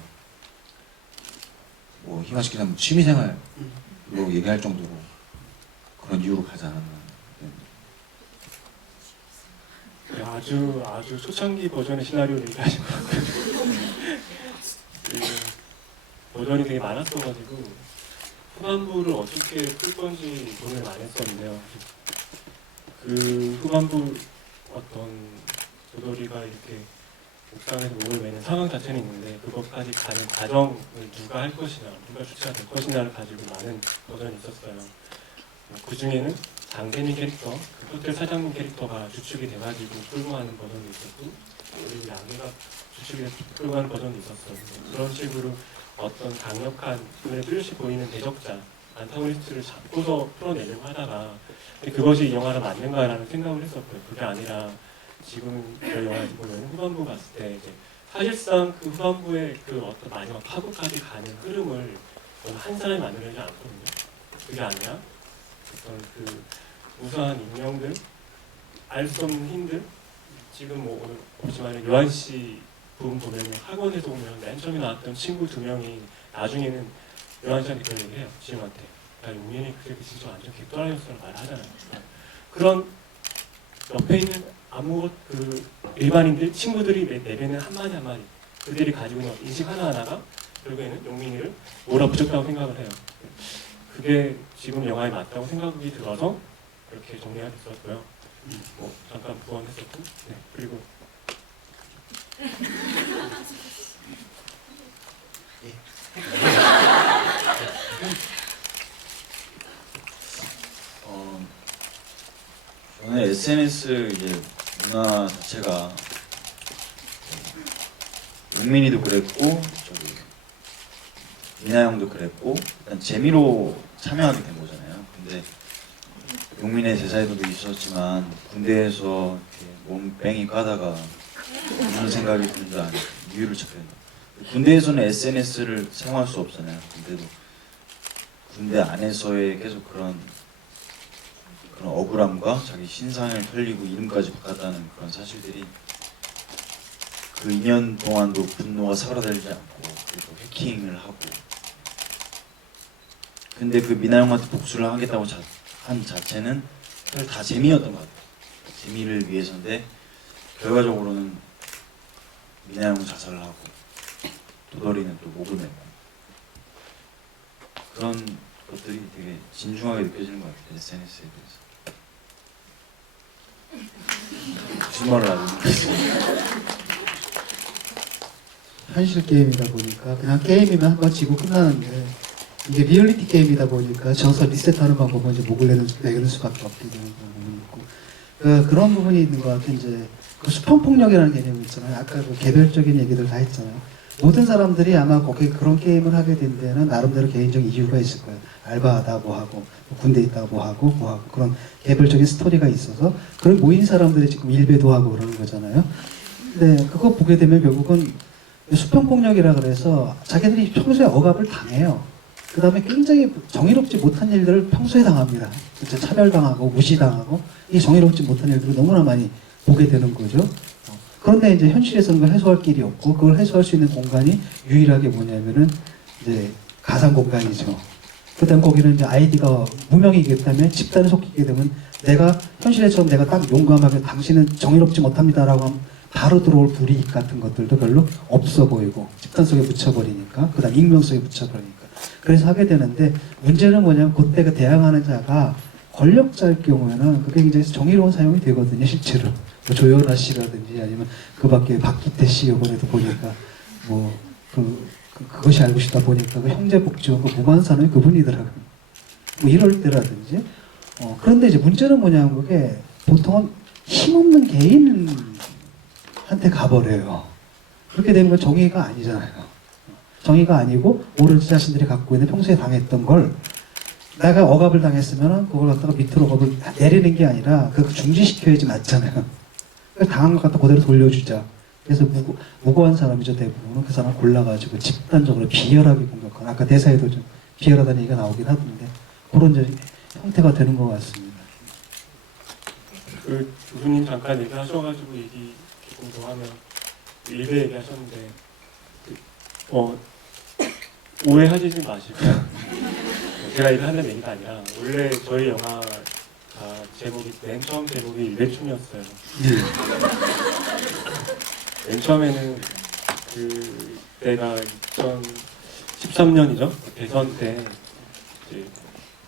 뭐 희화시키자면 취미생활로 얘기할 정도로 그런 이유로 가지 않았나. 네, 아주 초창기 버전의 시나리오를 얘기하신 것 같아요. 버전이 되게 많았어가지고 후반부를 어떻게 풀 건지 고민을 많이 했었는데요. 그 후반부 어떤 도돌이가 이렇게 옥상에서 목을 매는 상황 자체는 있는데 그것까지 가는 과정을 누가 할 것이냐, 누가 주체가 될 것이냐를 가지고 많은 버전이 있었어요. 그 중에는 장세민 캐릭터, 그 호텔 사장님 캐릭터가 주축이 돼가지고 끌고 가는 버전도 있었고, 그리고 양계가 주축이 돼서 끌고 가는 버전도 있었어요. 그런 식으로 어떤 강력한 눈에 뚜렷이 보이는 대적자, 안타고니스트를 잡고서 풀어내려고 하다가 근데 그것이 이 영화랑 맞는가라는 생각을 했었고요. 그게 아니라 지금 저희 영화 보면 후반부 봤을 때 이제 사실상 그 후반부의 그 어떤 마지막 파고까지 가는 흐름을 한 사람이 만들어내지 않거든요. 그게 아니라 어떤 그 우수한 인명들, 알 수 없는 힘들, 지금 뭐 오늘 보지만 요한 씨 부분 보면 학원에서 오면 맨 처음에 나왔던 친구 2명이 나중에는 요한 씨한테 그런 얘기를 해요. 지금한테. 야, 용민이 그렇게 진짜 완전 객도라이었어라고 말하잖아요. 그런 옆에 있는 그 일반인들, 친구들이 내뱉는 한마디 한마디 그들이 가지고 있는 인식 하나하나가 결국에는 용민이를 몰아붙였다고 생각을 해요. 그게 지금 영화에 맞다고 생각이 들어서 이렇게 정리가 됐었고요. 뭐 잠깐 부언했었고, 네. 그리고 저는 SNS 이제 문화 자체가 용민이도 그랬고 저기 미나 형도 그랬고 일단 재미로 참여하게 된 거잖아요. 근데 용민의 제사에도 있었지만 군대에서 이렇게 몸뺑이 까다가 무슨 생각이 드는지 아는 이유를 찾게 된다. 군대에서는 SNS를 사용할 수 없잖아요. 근데도 군대 안에서의 계속 그런 억울함과 자기 신상을 털리고 이름까지 바꿨다는 그런 사실들이 그 2년 동안도 분노가 사그라들지 않고 그리고 해킹을 하고 근데 그 미나 형한테 복수를 하겠다고 한 자체는 사실 다 재미였던 것 같아요. 재미를 위해서인데 결과적으로는 미나 형은 자살을 하고 도돌이는 또 목을 메고 그런 것들이 되게 진중하게 느껴지는 것 같아요. SNS에 대해서. 무슨 말을 하는 거지? 현실 게임이다 보니까 그냥 게임이면 한 번 지고 끝나는데 이게 리얼리티 게임이다 보니까 져서 리셋하는 방법은 이제 목을 내는 수밖에 없게 되는 부분이 있고 그런 부분이 있는 것 같아요. 이제 그 수평폭력이라는 개념이 있잖아요. 아까 그 개별적인 얘기들 다 했잖아요. 모든 사람들이 아마 거기 그런 게임을 하게 된 데는 나름대로 개인적인 이유가 있을 거예요. 알바하다 뭐 하고 군대 있다가 뭐 하고 그런 개별적인 스토리가 있어서 그런 모인 사람들이 지금 일배도 하고 그러는 거잖아요. 근데 그거 보게 되면 결국은 수평폭력이라 그래서 자기들이 평소에 억압을 당해요. 그 다음에 굉장히 정의롭지 못한 일들을 평소에 당합니다. 진짜 차별당하고 무시당하고 이 정의롭지 못한 일들을 너무나 많이 보게 되는 거죠. 그런데 이제 현실에서는 그걸 해소할 길이 없고 그걸 해소할 수 있는 공간이 유일하게 뭐냐면은 이제 가상 공간이죠. 그다음 거기는 이제 아이디가 무명이기 때문에 집단에 속히게 되면 내가 현실에처럼 내가 딱 용감하게 당신은 정의롭지 못합니다라고 하면 바로 들어올 불이익 같은 것들도 별로 없어 보이고 집단 속에 묻혀버리니까 그다음 익명 속에 묻혀버리니까 그래서 하게 되는데 문제는 뭐냐면 그때 그 대항하는 자가 권력자일 경우에는 그게 굉장히 정의로운 사용이 되거든요. 실제로 뭐 조연아 씨라든지 아니면 그 밖에 박기태 씨 이번에도 보니까 뭐 그것이 알고 싶다 보니까 그 형제복지원 그 무관사는 그분이더라고요. 뭐 이럴 때라든지 그런데 이제 문제는 뭐냐면 그게 보통은 힘없는 개인한테 가버려요. 그렇게 되면 정의가 아니잖아요. 정의가 아니고 오로지 자신들이 갖고 있는 평소에 당했던 걸 내가 억압을 당했으면 그걸 갖다가 밑으로 억압을 내리는 게 아니라 그 중지시켜야지 맞잖아요. 당한 것 갖다 그대로 돌려주자. 그래서 무고한 사람이죠. 대부분은 그 사람 골라가지고 집단적으로 비열하게 공격하는 아까 대사에도 좀 비열하다는 얘기가 나오긴 하던데 그런 이제 형태가 되는 것 같습니다. 그 교수님 잠깐 얘기하셔가지고 얘기 조금 더 하면 일베 얘기하셨는데 오해하지 마시고 제가 이거 하는 얘기가 아니라 원래 저희 영화 제목이 맨 처음 제목이 일배충이었어요. 맨 처음에는 그때가 2013년이죠. 대선 때 이제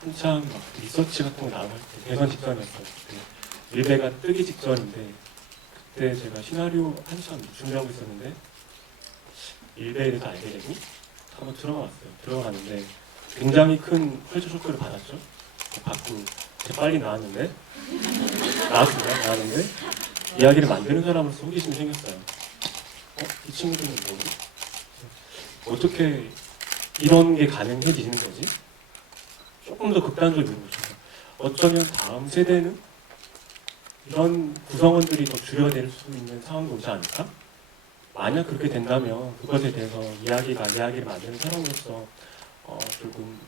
한참 막 리서치 같은 거 나올 때 대선 직전이었어요. 그때 일배가 뜨기 직전인데 그때 제가 시나리오 한참 준비하고 있었는데 일배에 대해서 알게 되고 한번 들어갔어요. 들어갔는데 굉장히 큰 컬처 쇼크를 받았죠. 받고 빨리 나왔습니다. 나왔는데 이야기를 만드는 사람으로서 호기심이 생겼어요. 이 친구들은 뭐지? 어떻게 이런 게 가능해지는 거지? 조금 더 극단적인 거죠. 어쩌면 다음 세대는 이런 구성원들이 더 줄여낼 수 있는 상황이 오지 않을까? 만약 그렇게 된다면 그것에 대해서 이야기를 만드는 사람으로서 조금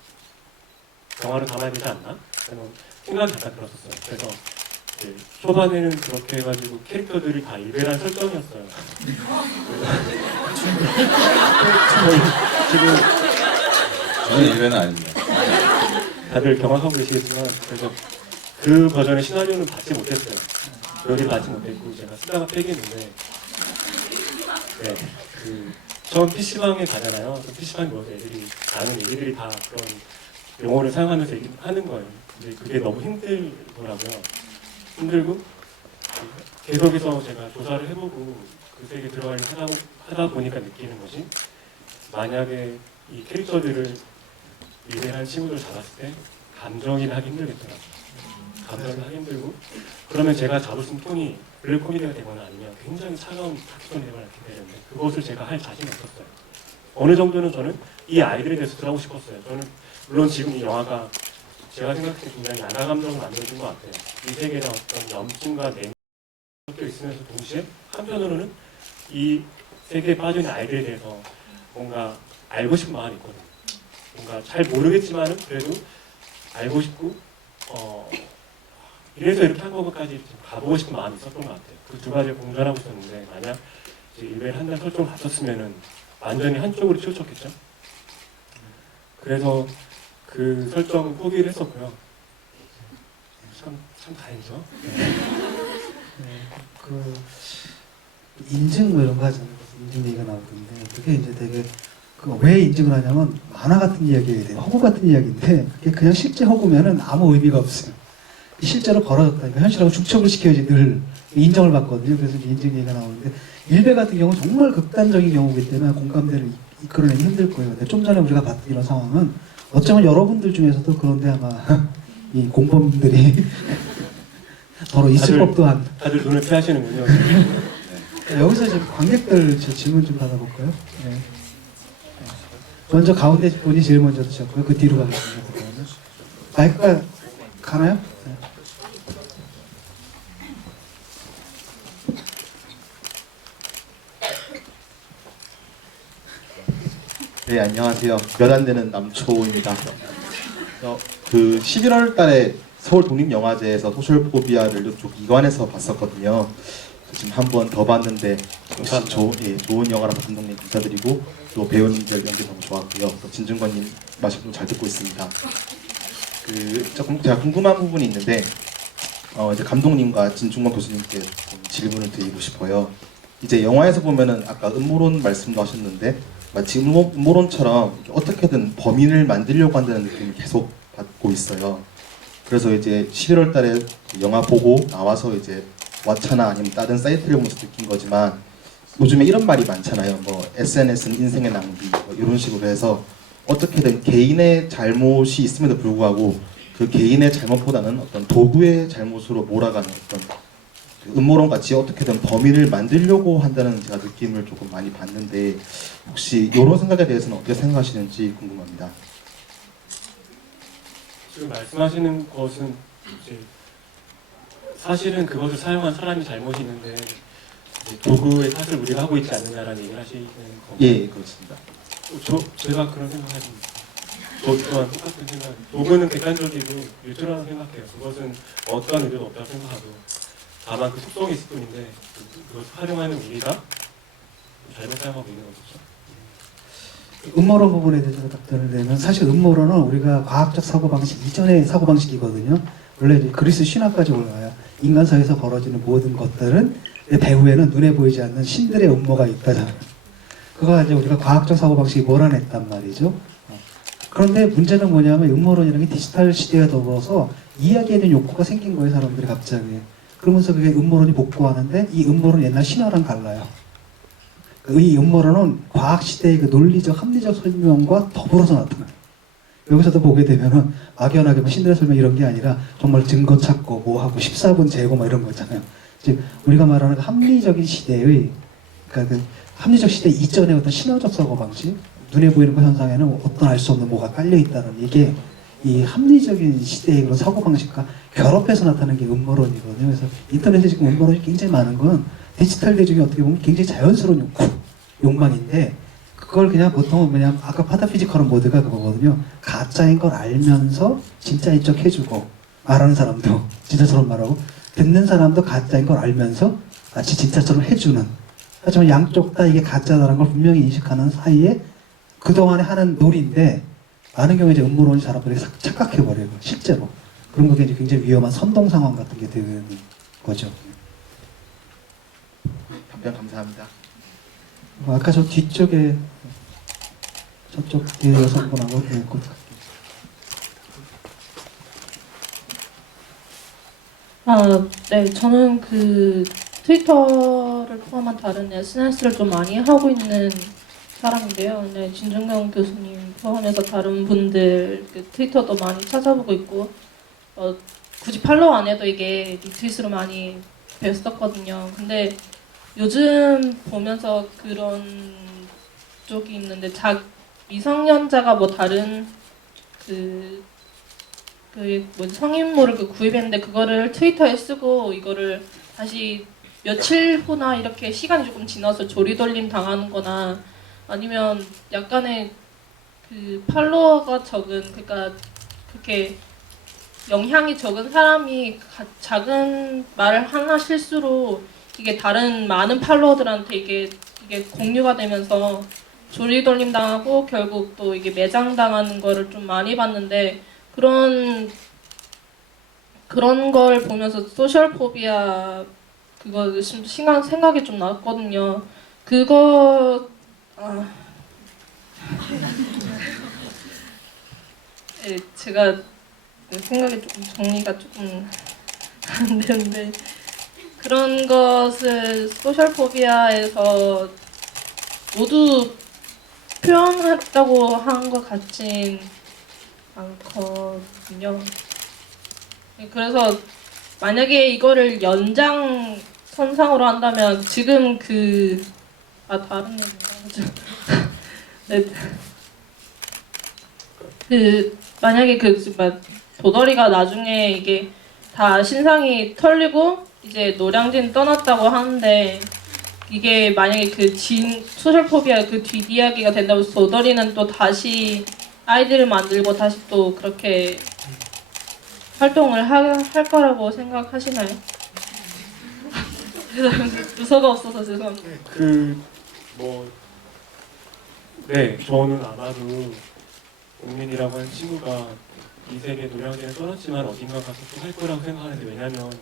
영화를 담아야 되지 않나? 저는 생각이 잠깐 들었었어요. 그래서 이제 초반에는 그렇게 해가지고 캐릭터들이 다 일베란 설정이었어요. 지금 저는 일배는 아닙니다. 다들 경험하고 계시겠지만 그래서 그 버전의 시나리오는 받지 못했어요. 여기 받지 못했고 제가 쓰다가 폐기했는데 처음 PC방에 가잖아요. PC방에 모여서 아는 애들이 다 그런 용어를 사용하면서 하는 거예요. 근데 그게 너무 힘들더라고요. 힘들고 계속해서 제가 조사를 해보고 그 세계에 들어가려고 하다 보니까 느끼는 것이 만약에 이 캐릭터들을 리베한 친구들 잡았을 때 감정이나 하기 힘들겠더라고요. 감정이 하기 힘들고 그러면 제가 잡을 수 있는 톤이 블랙 코미디가 되거나 아니면 굉장히 차가운 탁톤이 되거나 이렇게 되는데 그것을 제가 할 자신이 없었어요. 어느 정도는 저는 이 아이들에 대해서 들어가고 싶었어요. 저는 물론 지금 이 영화가 제가 생각할 때 굉장히 야나 감정을 만들어준 것 같아요. 이 세계에 어떤 염증과 냉 섞여 있으면서 동시에 한편으로는 이 세계에 빠져 있는 아이들에 대해서 뭔가 알고 싶은 마음이 있거든요. 뭔가 잘 모르겠지만은 그래도 알고 싶고 이래서 이렇게 한 것까지 가보고 싶은 마음이 있었던 것 같아요. 그 두 가지를 공존하고 있었는데 만약 이제 일베를 한달 설정을 갖췄으면은 완전히 한쪽으로 치우쳤겠죠. 그래서 그 설정 포기를 했었고요. 참 다행이죠. 그 인증 뭐 이런 거 하잖아요. 인증 얘기가 나오던데 그게 이제 되게 왜 인증을 하냐면 만화 같은 이야기예요. 허구 같은 이야기인데 그게 그냥 실제 허구면은 아무 의미가 없어요. 실제로 벌어졌다니까 현실하고 중첩을 시켜야지 늘 인정을 받거든요. 그래서 이제 인증 얘기가 나오는데 일베 같은 경우는 정말 극단적인 경우이기 때문에 공감대를 이끌어내기 힘들 거예요. 근데 좀 전에 우리가 봤던 이런 상황은 어쩌면 여러분들 중에서도 그런데 아마 이 공범들이 서로 있을 법도 한. 다들 눈을 피하시는군요. 여기서 이제 관객들 질문 좀 받아볼까요? 네. 먼저 가운데 분이 제일 먼저 드셨고요. 그 뒤로 가겠습니다. 그러면. 마이크가 가나요? 네. 네, 안녕하세요. 몇 안 되는 남초입니다. 그 11월 달에 서울 독립영화제에서 소셜포비아를 이쪽 이관에서 봤었거든요. 지금 한 번 더 봤는데 역시 좋은 영화라서 감독님 감사드리고 또 배우님들 연기 너무 좋았고요. 또 진중권님 말씀 잘 듣고 있습니다. 조금 제가 궁금한 부분이 있는데 이제 감독님과 진중권 교수님께 좀 질문을 드리고 싶어요. 이제 영화에서 보면은 아까 음모론 말씀도 하셨는데 마치 음모론처럼 어떻게든 범인을 만들려고 한다는 느낌이 계속 받고 있어요. 그래서 이제 11월 달에 영화 보고 나와서 이제 왓챠나 아니면 다른 사이트를 보면서 느낀 거지만 요즘에 이런 말이 많잖아요. 뭐 SNS는 인생의 낭비 뭐 이런 식으로 해서 어떻게든 개인의 잘못이 있음에도 불구하고 그 개인의 잘못보다는 어떤 도구의 잘못으로 몰아가는 어떤 음모론 같이 어떻게든 범인을 만들려고 한다는 제가 느낌을 조금 많이 받는데 혹시 이런 생각에 대해서는 어떻게 생각하시는지 궁금합니다. 지금 말씀하시는 것은 이제 사실은 그것을 사용한 사람이 잘못이 있는데 이제 도구의 탓을 우리가 하고 있지 않느냐라는 얘기를 하시는 건가요? 예, 그렇습니다. 제가 그런 생각하십니다. 저 또한 똑같은 생각. 도구는 객관적이고 뉴트럴하다고 생각해요. 그것은 어떠한 의도도 없다고 생각하고 다만 그 속성이 있을 뿐인데 그것을 활용하는 우리가 잘못 사용하고 있는 거죠. 음모론 부분에 대해서 답변을 내면 사실 음모론은 우리가 과학적 사고방식 이전의 사고방식이거든요. 원래 이제 그리스 신화까지 올라와요. 인간 사회에서 벌어지는 모든 것들은 내 배후에는 눈에 보이지 않는 신들의 음모가 있다잖아요. 그거 이제 우리가 과학적 사고방식이 몰아냈단 말이죠. 그런데 문제는 뭐냐면 음모론이라는 게 디지털 시대에 더불어서 이야기에 대한 욕구가 생긴 거예요, 사람들이 갑자기. 그러면서 그게 음모론이 복구하는데 이 음모론 옛날 신화랑 달라요. 이 음모론은 과학 시대의 그 논리적, 합리적 설명과 더불어서 나타나요. 여기서도 보게 되면은 막연하게 뭐 신들의 설명 이런 게 아니라 정말 증거 찾고 뭐하고 14분 재고 막 이런 거 있잖아요. 즉 우리가 말하는 그 합리적인 시대의 그러니까 그 합리적 시대 이전의 어떤 신화적 사고 방식, 눈에 보이는 그 현상에는 어떤 알 수 없는 뭐가 깔려 있다는 이게 이 합리적인 시대의 그런 사고 방식과 결합해서 나타나는 게 음모론이거든요. 그래서 인터넷에 지금 음모론이 굉장히 많은 건 디지털 대중이 어떻게 보면 굉장히 자연스러운 욕구, 욕망인데 그걸 그냥 보통은 그냥 아까 파타피지컬한 모드가 그거거든요. 가짜인 걸 알면서 진짜인 척 해주고 말하는 사람도 진짜처럼 말하고 듣는 사람도 가짜인 걸 알면서 마치 진짜처럼 해주는 하지만 양쪽 다 이게 가짜다라는 걸 분명히 인식하는 사이에 그동안에 하는 놀이인데 많은 경우에 이제 음모론이 사람들이 착각해버려요. 실제로. 그런 게 이제 굉장히 위험한 선동 상황 같은 게 되는 거죠. 답변 감사합니다. 아까 저 뒤쪽에 저쪽 뒤에 여성분하고 곧 네, 저는 그 트위터를 포함한 다른 SNS를 좀 많이 하고 있는 사람인데요. 네, 진중경 교수님 포함해서 다른 분들 그 트위터도 많이 찾아보고 있고, 굳이 팔로우 안 해도 이게 리트윗으로 많이 뵀었거든요. 근데 요즘 보면서 그런 쪽이 있는데, 미성년자가 뭐 다른 뭐 성인물을 구입했는데 그거를 트위터에 쓰고 이거를 다시 며칠 후나 이렇게 시간이 조금 지나서 조리돌림 당하는 거나 아니면 약간의 그 팔로워가 적은, 그러니까 그렇게 영향이 적은 사람이 작은 말을 하나 실수로 이게 다른 많은 팔로워들한테 이게 공유가 되면서 조리돌림 당하고 결국 또 이게 매장당하는 거를 좀 많이 봤는데, 그런 걸 보면서 소셜 포비아 그거 생각이 좀 났거든요. 그거 네, 제가 생각이 조금 정리가 조금 안 되는데, 그런 것을 소셜 포비아에서 모두 표현했다고 한 것 같진 않거든요. 그래서 만약에 이거를 연장선상으로 한다면 지금 다른 얘기인가? 그죠? 네. 만약에 도더리가 나중에 이게 다 신상이 털리고 이제 노량진 떠났다고 하는데, 이게 만약에 소셜포비아 그 뒷이야기가 된다고 해서 도더리는 또 다시 아이디를 만들고 다시 또 그렇게 활동을 할 거라고 생각하시나요? 부서가 없어서 죄송합니다. 네, 저는 아마도 옥민이라고 하는 친구가 이 세계 노량진을 떠났지만 어딘가 가서 또 할 거라고 생각하는데, 왜냐면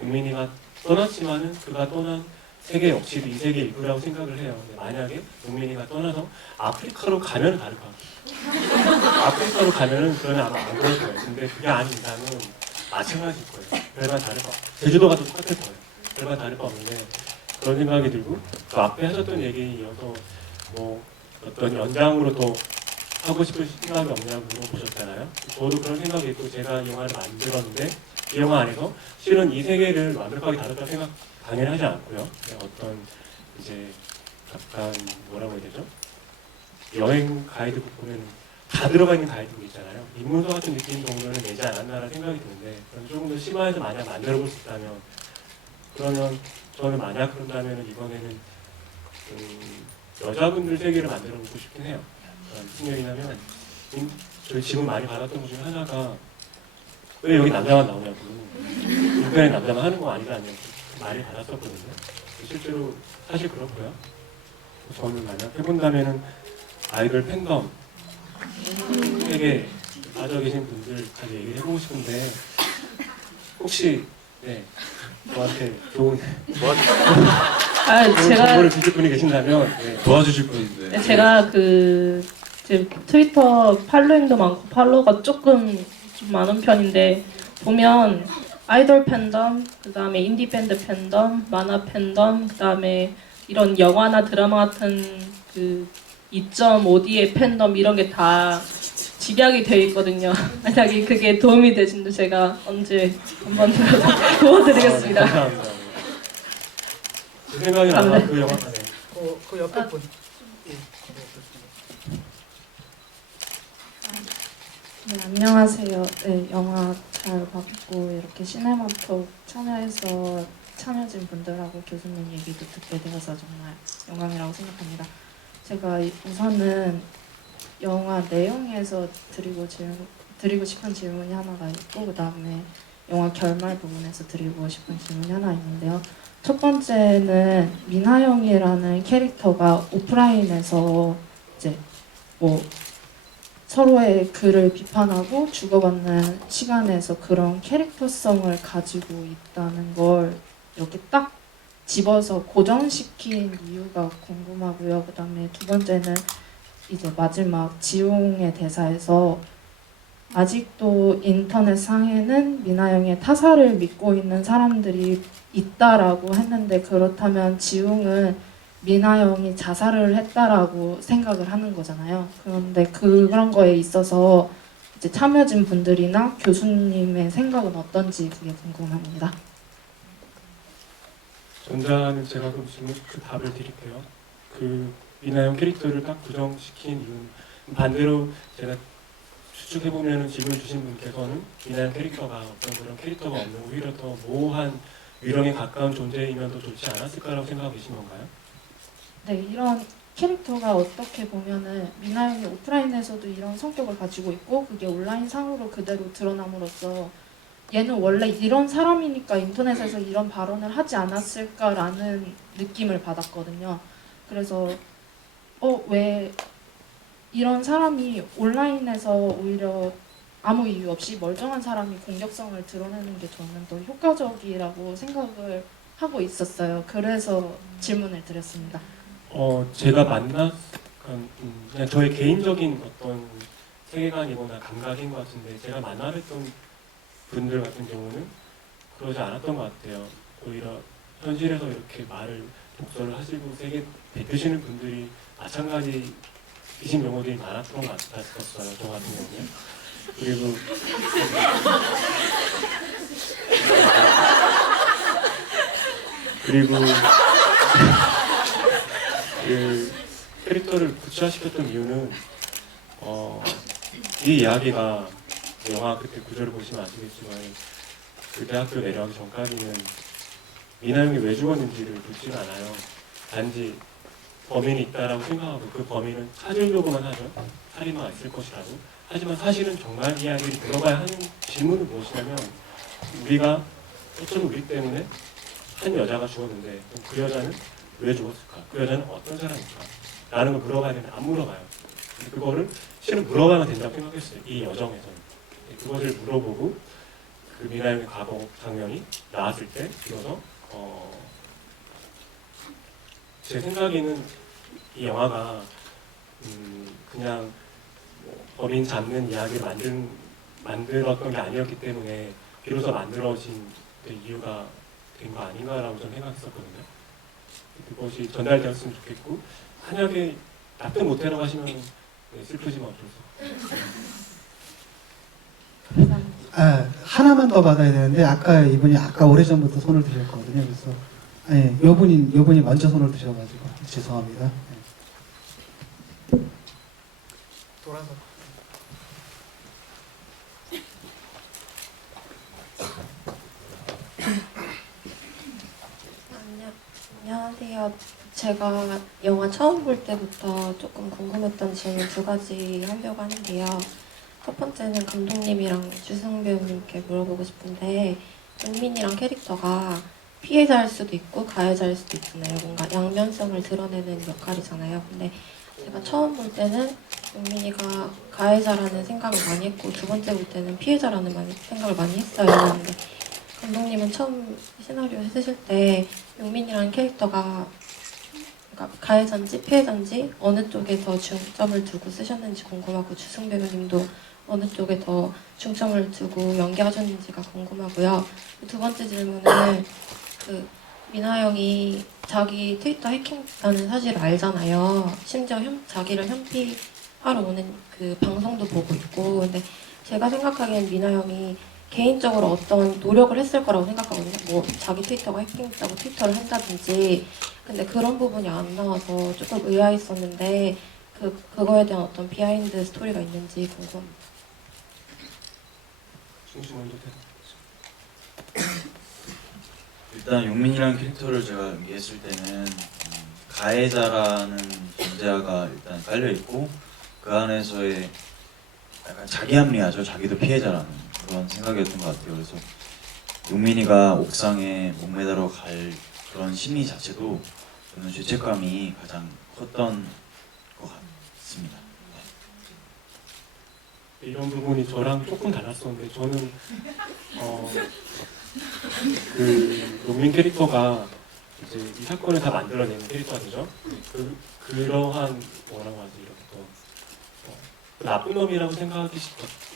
옥민이가 떠났지만은 그가 떠난 세계 역시도 이 세계 일부라고 생각을 해요. 근데 만약에 옥민이가 떠나서 아프리카로 가면 다를 것 같아요. 아프리카로 가면은 그러면 아마 안 그럴 거예요. 근데 그게 아닌 이상은 마찬가지일 거예요. 별반 다를 거. 제주도 가도 똑같을 거예요. 별반 다를 거 없는데 그런 생각이 들고, 그 앞에 하셨던 얘기에 이어서 뭐 어떤 연장으로 더 하고 싶은 생각이 없냐고 물어보셨잖아요. 저도 그런 생각이 있고 제가 이 영화를 만들었는데 이 영화 안에서 실은 이 세계를 완벽하게 다뤘다고 생각 당연히 하지 않고요. 어떤 이제 약간 뭐라고 해야 되죠? 여행 가이드북 보면 다 들어가 있는 가이드북 있잖아요. 인문서 같은 느낌 정도는 내지 않았나라는 생각이 드는데, 그럼 조금 더 심화해서 만약 만들어 볼 수 있다면, 그러면 저는 만약 그런다면 이번에는 여자분들 세계를 만들어 보고 싶긴 해요. 무슨 얘기냐면 저희 질문 많이 받았던 것 중에 하나가 왜 여기 남자만 나오냐고, 인간의 남자만 하는 거 아니라냐고 많이 받았었거든요. 실제로 사실 그렇고요. 저는 만약 해본다면은 아이돌 팬덤에게 빠져 계신 분들까지 얘기를 해보고 싶은데 혹시 네 저한테 좋은 제가 정보를 주실 분이 계신다면 네. 도와주실 분인데. 제가 지금 트위터 팔로잉도 많고 팔로워가 조금 좀 많은 편인데 보면 아이돌 팬덤, 그다음에 인디 밴드 팬덤, 만화 팬덤, 그다음에 이런 영화나 드라마 같은 그 2.5D의 팬덤 이런 게 다 집약이 되어 있거든요. 만약에 그게 도움이 되신데 제가 언제 한번 도와드리겠습니다. 감사합니다. 제 생각에 아마 그 영화 네. 그 옆에 분. 네, 안녕하세요. 네, 영화 잘 봤고 이렇게 시네마톡 참여해진 분들하고 교수님 얘기도 듣게 되어서 정말 영광이라고 생각합니다. 제가 우선은 영화 내용에서 드리고 싶은 질문이 하나가 있고 그 다음에 영화 결말 부분에서 드리고 싶은 질문이 하나 있는데요. 첫 번째는 민하영이라는 캐릭터가 오프라인에서 이제 뭐 서로의 글을 비판하고 주고받는 시간에서 그런 캐릭터성을 가지고 있다는 걸 이렇게 딱 집어서 고정시킨 이유가 궁금하고요. 그 다음에 두 번째는 이제 마지막 지웅의 대사에서 아직도 인터넷 상에는 민하영의 타사를 믿고 있는 사람들이 있다라고 했는데 그렇다면 지웅은 민하영이 자살을 했다라고 생각을 하는 거잖아요. 그런데 그런 거에 있어서 이제 참여진 분들이나 교수님의 생각은 어떤지 그게 궁금합니다. 전자는 제가 그럼 질문 그 답을 드릴게요. 그 미나영 캐릭터를 딱 구정시킨 이유는 반대로 제가 추측해 보면은 질문 주신 분께서는 미나영 캐릭터가 어떤 그런 캐릭터가 없는 오히려 더 모호한 위령에 가까운 존재이면 더 좋지 않았을까라고 생각하고 계신 건가요? 네, 이런 캐릭터가 어떻게 보면은 민하영이 오프라인에서도 이런 성격을 가지고 있고 그게 온라인 상으로 그대로 드러남으로써 얘는 원래 이런 사람이니까 인터넷에서 이런 발언을 하지 않았을까라는 느낌을 받았거든요. 그래서 왜 이런 사람이 온라인에서 오히려 아무 이유 없이 멀쩡한 사람이 공격성을 드러내는 게 저는 더 효과적이라고 생각을 하고 있었어요. 그래서 질문을 드렸습니다. 제가 그냥 저의 개인적인 어떤 세계관이거나 감각인 것 같은데 제가 만나뵀던 분들 같은 경우는 그러지 않았던 것 같아요. 오히려 현실에서 이렇게 말을 독서를 하시고 세게 뱉으시는 분들이 마찬가지이신 경우들이 많았던 것 같았어요. 저 같은 경우는. 그리고 그 캐릭터를 구체화시켰던 이유는 이 이야기가 영화 그때 구조를 보시면 아시겠지만 그 대학교 내려가기 전까지는 미나영이 왜 죽었는지를 묻지는 않아요. 단지 범인이 있다라고 생각하고 그 범인은 찾으려고만 하죠. 살인마가 있을 것이라고. 하지만 사실은 정말 이야기를 들어가야 하는 질문은 무엇이냐면 우리가 어쩌면 우리 때문에 한 여자가 죽었는데 그 여자는 왜 죽었을까? 그 여자는 어떤 사람일까? 라는 걸 물어봐야 되는데 안 물어봐요. 근데 그거를 실은 물어봐야 된다고 생각했어요. 이 여정에서는. 그것을 물어보고 그 미나영의 과거 장면이 나왔을 때 비로소 제 생각에는 이 영화가 그냥 뭐 범인 잡는 이야기를 만들었던 게 아니었기 때문에 비로소 만들어진 이유가 된 거 아닌가라고 저는 생각했었거든요. 그것이 전달되었으면 좋겠고 만약에 납득 못하라고 하시면 슬프지만 어쩔 수 없어요. 하나만 더 받아야 되는데 아까 이분이 오래전부터 손을 드셨거든요. 그래서 요분이 먼저 손을 드셔가지고 죄송합니다. 돌아서. 안녕하세요. 제가 영화 처음 볼 때부터 조금 궁금했던 질문 두 가지 하려고 하는데요. 첫 번째는 감독님이랑 주승 배우님께 물어보고 싶은데 은민이랑 캐릭터가 피해자일 수도 있고 가해자일 수도 있잖아요. 뭔가 양면성을 드러내는 역할이잖아요. 근데 제가 처음 볼 때는 용민이가 가해자라는 생각을 많이 했고 두 번째 볼 때는 피해자라는 생각을 많이 했어요. 근데 감독님은 처음 시나리오 쓰실 때 용민이라는 캐릭터가 그러니까 가해자인지 피해자인지 어느 쪽에 더 중점을 두고 쓰셨는지 궁금하고 주승 배우님도 어느 쪽에 더 중점을 두고 연기하셨는지가 궁금하고요. 두 번째 질문은 미나 형이 자기 트위터 해킹했다는 사실을 알잖아요. 심지어 자기를 현피하러 오는 그 방송도 보고 있고. 근데 제가 생각하기엔 미나 형이 개인적으로 어떤 노력을 했을 거라고 생각하거든요. 뭐 자기 트위터가 해킹했다고 트위터를 한다든지. 근데 그런 부분이 안 나와서 조금 의아했었는데 그거에 대한 어떤 비하인드 스토리가 있는지 궁금합니다. 중심 먼저 일단 용민이라는 캐릭터를 제가 연기했을 때는 가해자라는 존재가 일단 깔려 있고 그 안에서의 약간 자기 합리화죠. 자기도 피해자라는 그런 생각이었던 것 같아요. 그래서 용민이가 옥상에 목매달아 갈 그런 심리 자체도 저는 죄책감이 가장 컸던 것 같습니다. 이런 부분이 저랑 조금 달랐었는데 저는 그 용민 캐릭터가 이제 이 사건을 다 만들어내는 캐릭터가 되죠. 그러한 뭐라고 하지 이렇게 더 나쁜 놈이라고 생각하기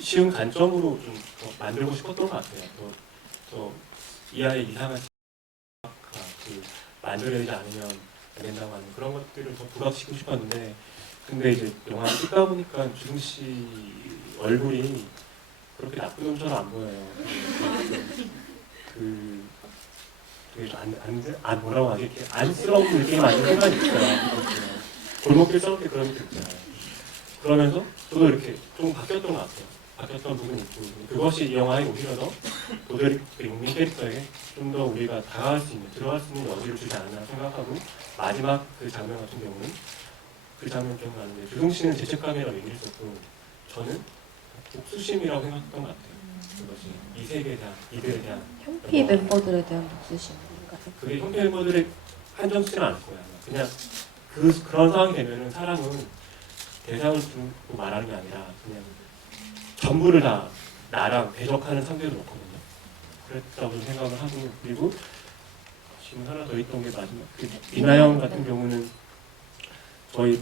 쉬운 관점으로 좀 더 만들고 싶었던 것 같아요. 더 이 아이의 이상한 만들어내지 않으면 안 된다고 하는 그런 것들을 더 부각시키고 싶었는데 근데 이제 영화 찍다 보니까 주승 씨 얼굴이 그렇게 나쁜 놈처럼 안 보여요. 되게 뭐라고 하지? 이렇게 안쓰러운 느낌이 많이 생각이 있어요. 골목길 싸울 때 그런 느낌 있잖아요. 그러면서 저도 이렇게 좀 바뀌었던 것 같아요. 바뀌었던 부분이 있고 그것이 이 영화에 오히려 더 도저히 용민 캐릭터에 좀 더 우리가 다가갈 수 있는 들어갈 수 있는 여지를 주지 않았나 생각하고 마지막 그 장면 같은 경우는 그 장면 기억나는데 주승 씨는 죄책감이라고 얘기했었고 저는 복수심이라고 생각했던 것 같아요. 그것이 이 세계에 대한 이들에 대한 현피 멤버들에 대한 복수심인가요? 그게 현피 멤버들의 한정치는 않을 거야. 그냥 그런 상황이 되면은 사람은 대상을 두고 말하는 게 아니라 그냥 전부를 다 나랑 대적하는 상대로 놓거든요. 그랬다고 생각을 하고 그리고 지금 하나 더 있던 게 마지막 미나 형 같은 경우는 저희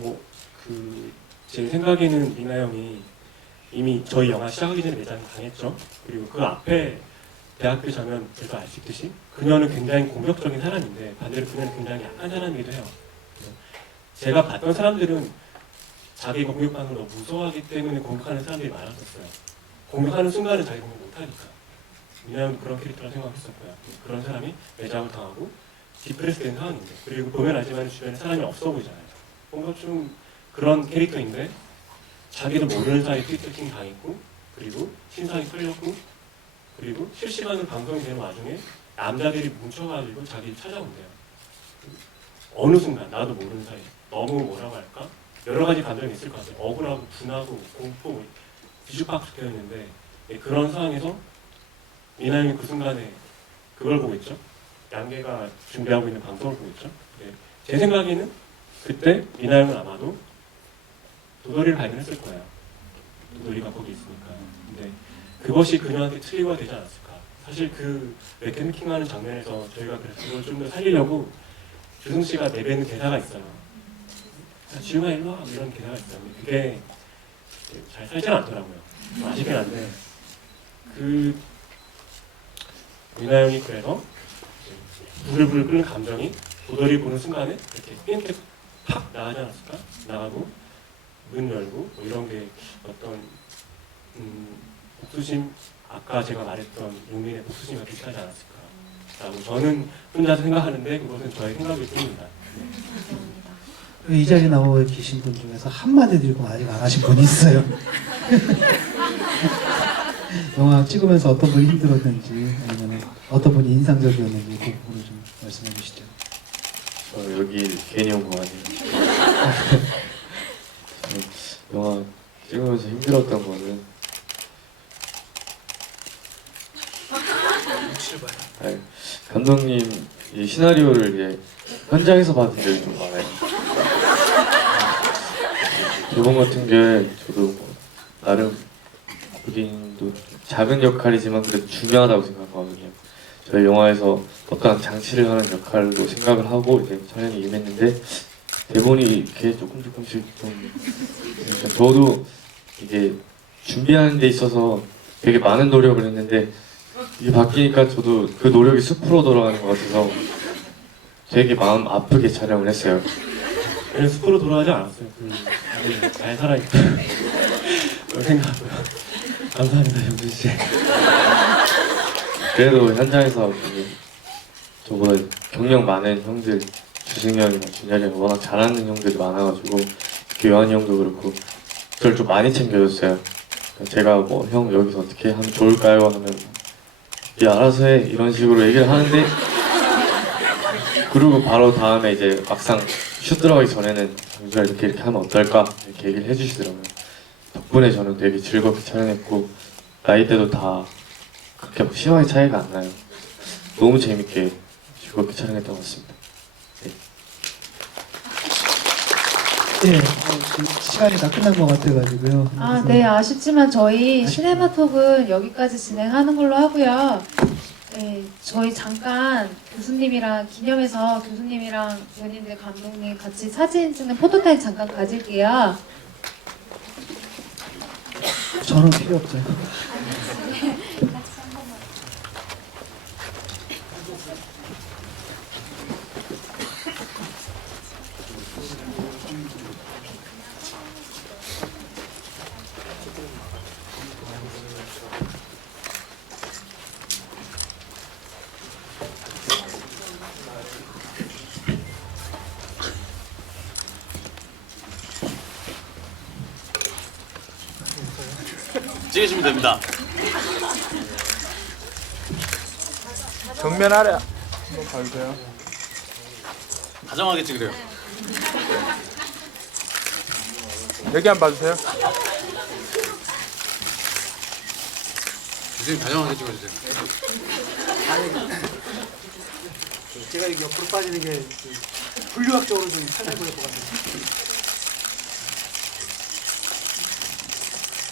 제 생각에는 미나 형이 이미 저희 영화 시작하기 전에 매장이 강했죠. 그리고 그 앞에 대학교 장면에서 알 수 있듯이 그녀는 굉장히 공격적인 사람인데 반대로 그녀는 굉장히 약한 사람이기도 해요. 제가 봤던 사람들은 자기 공격하는 걸 너무 무서워하기 때문에 공격하는 사람들이 많았었어요. 공격하는 순간은 자기 공격 못하니까. 미나 형도 그런 캐릭터라고 생각했었고요. 그런 사람이 매장을 당하고 디프레스 된 상황인데 그리고 보면 알지만 주변에 사람이 없어 보이잖아요. 뭔가 좀 그런 캐릭터인데 자기도 모르는 사이에 트위터킹 당했고 그리고 신상이 털렸고 그리고 실시간으로 방송이 되는 와중에 남자들이 뭉쳐가지고 자기를 찾아온대요. 어느 순간 나도 모르는 사이에 너무 뭐라고 할까? 여러 가지 감정이 있을 것 같아요. 억울하고 분하고 공포 뒤죽박죽 되어 있는데 그런 상황에서 미나 형이 그 순간에 그걸 보고 있죠. 양계가 준비하고 있는 방송을 보고 있죠. 제 생각에는 그때 미나 형은 아마도 도돌이를 발견했을 거예요. 도돌이가 거기 있으니까. 근데 그것이 그녀한테 트리거가 되지 않았을까. 사실 그 레케미킹하는 장면에서 저희가 그래서 그걸 좀 더 살리려고 주승 씨가 내뱉는 대사가 있어요. 지웅아 일로 와 이런 대사가 있어요. 그게 잘 살지는 않더라고요. 아쉽긴 한데 미나 형이 그래서 부들부들 끓는 감정이 도돌이 보는 순간에 이렇게 삐끗 팍 나가지 않았을까? 나가고 문 열고 뭐 이런 게 어떤 복수심 아까 제가 말했던 용민의 복수심과 비슷하지 않았을까라고 저는 혼자서 생각하는데 그것은 저의 생각일 뿐입니다. 이 자리에 나와 계신 분 중에서 한마디 들고 아직 안 하신 분이 있어요. 영화 찍으면서 어떤 분이 힘들었는지 아니면 어떤 분이 인상적이었는지 그 부분을 좀 말씀해 주시죠. 여기 괜히 온 거 아니에요? 영화 찍으면서 힘들었던 거는 아니, 감독님 이 시나리오를 이제 현장에서 받은 적이 좀 많아요. 대본 같은 게 저도 뭐 나름 본인도 작은 역할이지만 그래도 중요하다고 생각하거든요. 저희 영화에서 어떠한 장치를 하는 역할로 생각을 하고 이제 촬영에 임했는데 대본이 이렇게 조금씩 좀 그러니까 저도 이게 준비하는 데 있어서 되게 많은 노력을 했는데 이게 바뀌니까 저도 그 노력이 숲으로 돌아가는 것 같아서 되게 마음 아프게 촬영을 했어요. 그래서 숲으로 돌아가지 않았어요. 잘 살아있다. 그런 생각하고요. 감사합니다, 영준 씨. 그래도 현장에서 저보다 경력 많은 형들 주승형이나 준열이 형 워낙 잘하는 형들이 많아가지고 교환이 형도 그렇고 저를 좀 많이 챙겨줬어요. 제가 뭐 형 여기서 어떻게 하면 좋을까요? 하면 이 알아서 해 이런 식으로 얘기를 하는데 그리고 바로 다음에 이제 막상 슛 들어가기 전에는 정주가 이렇게 하면 어떨까 이렇게 얘기를 해주시더라고요. 덕분에 저는 되게 즐겁게 촬영했고 나이대도 다 그렇게 막 심하게 차이가 안 나요. 너무 재밌게 즐겁게 촬영했던 것 같습니다. 예, 시간이 다 끝난 것 같아가지고요. 아, 네, 아쉽지만 저희 시네마톡은 여기까지 진행하는 걸로 하고요. 네, 저희 잠깐 교수님이랑 기념해서 교수님이랑 연인들 감독님 같이 사진 찍는 포토타임 잠깐 가질게요. 저는 필요 없어요. 찍으시면 됩니다. 정면 아래 한번 봐주세요. 다정하게 찍으래요. 여기 한번 봐주세요. 교수님 다정하게 찍어주세요. 제가 이게 옆으로 빠지는 게 분류학적으로 좀 살짝 보일 것 같아요.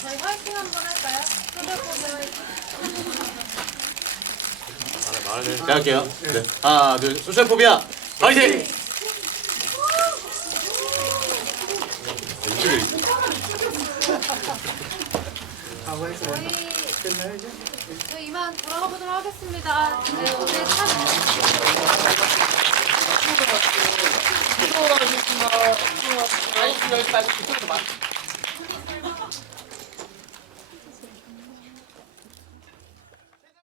저희 화이팅 한번 할까요? 제가 할게요. 네. 하나, 둘, 소셜포비아 파이팅! 이쪽에 저희 이만 돌아가 보도록 하겠습니다. 네, 오늘 참 이거 여기까지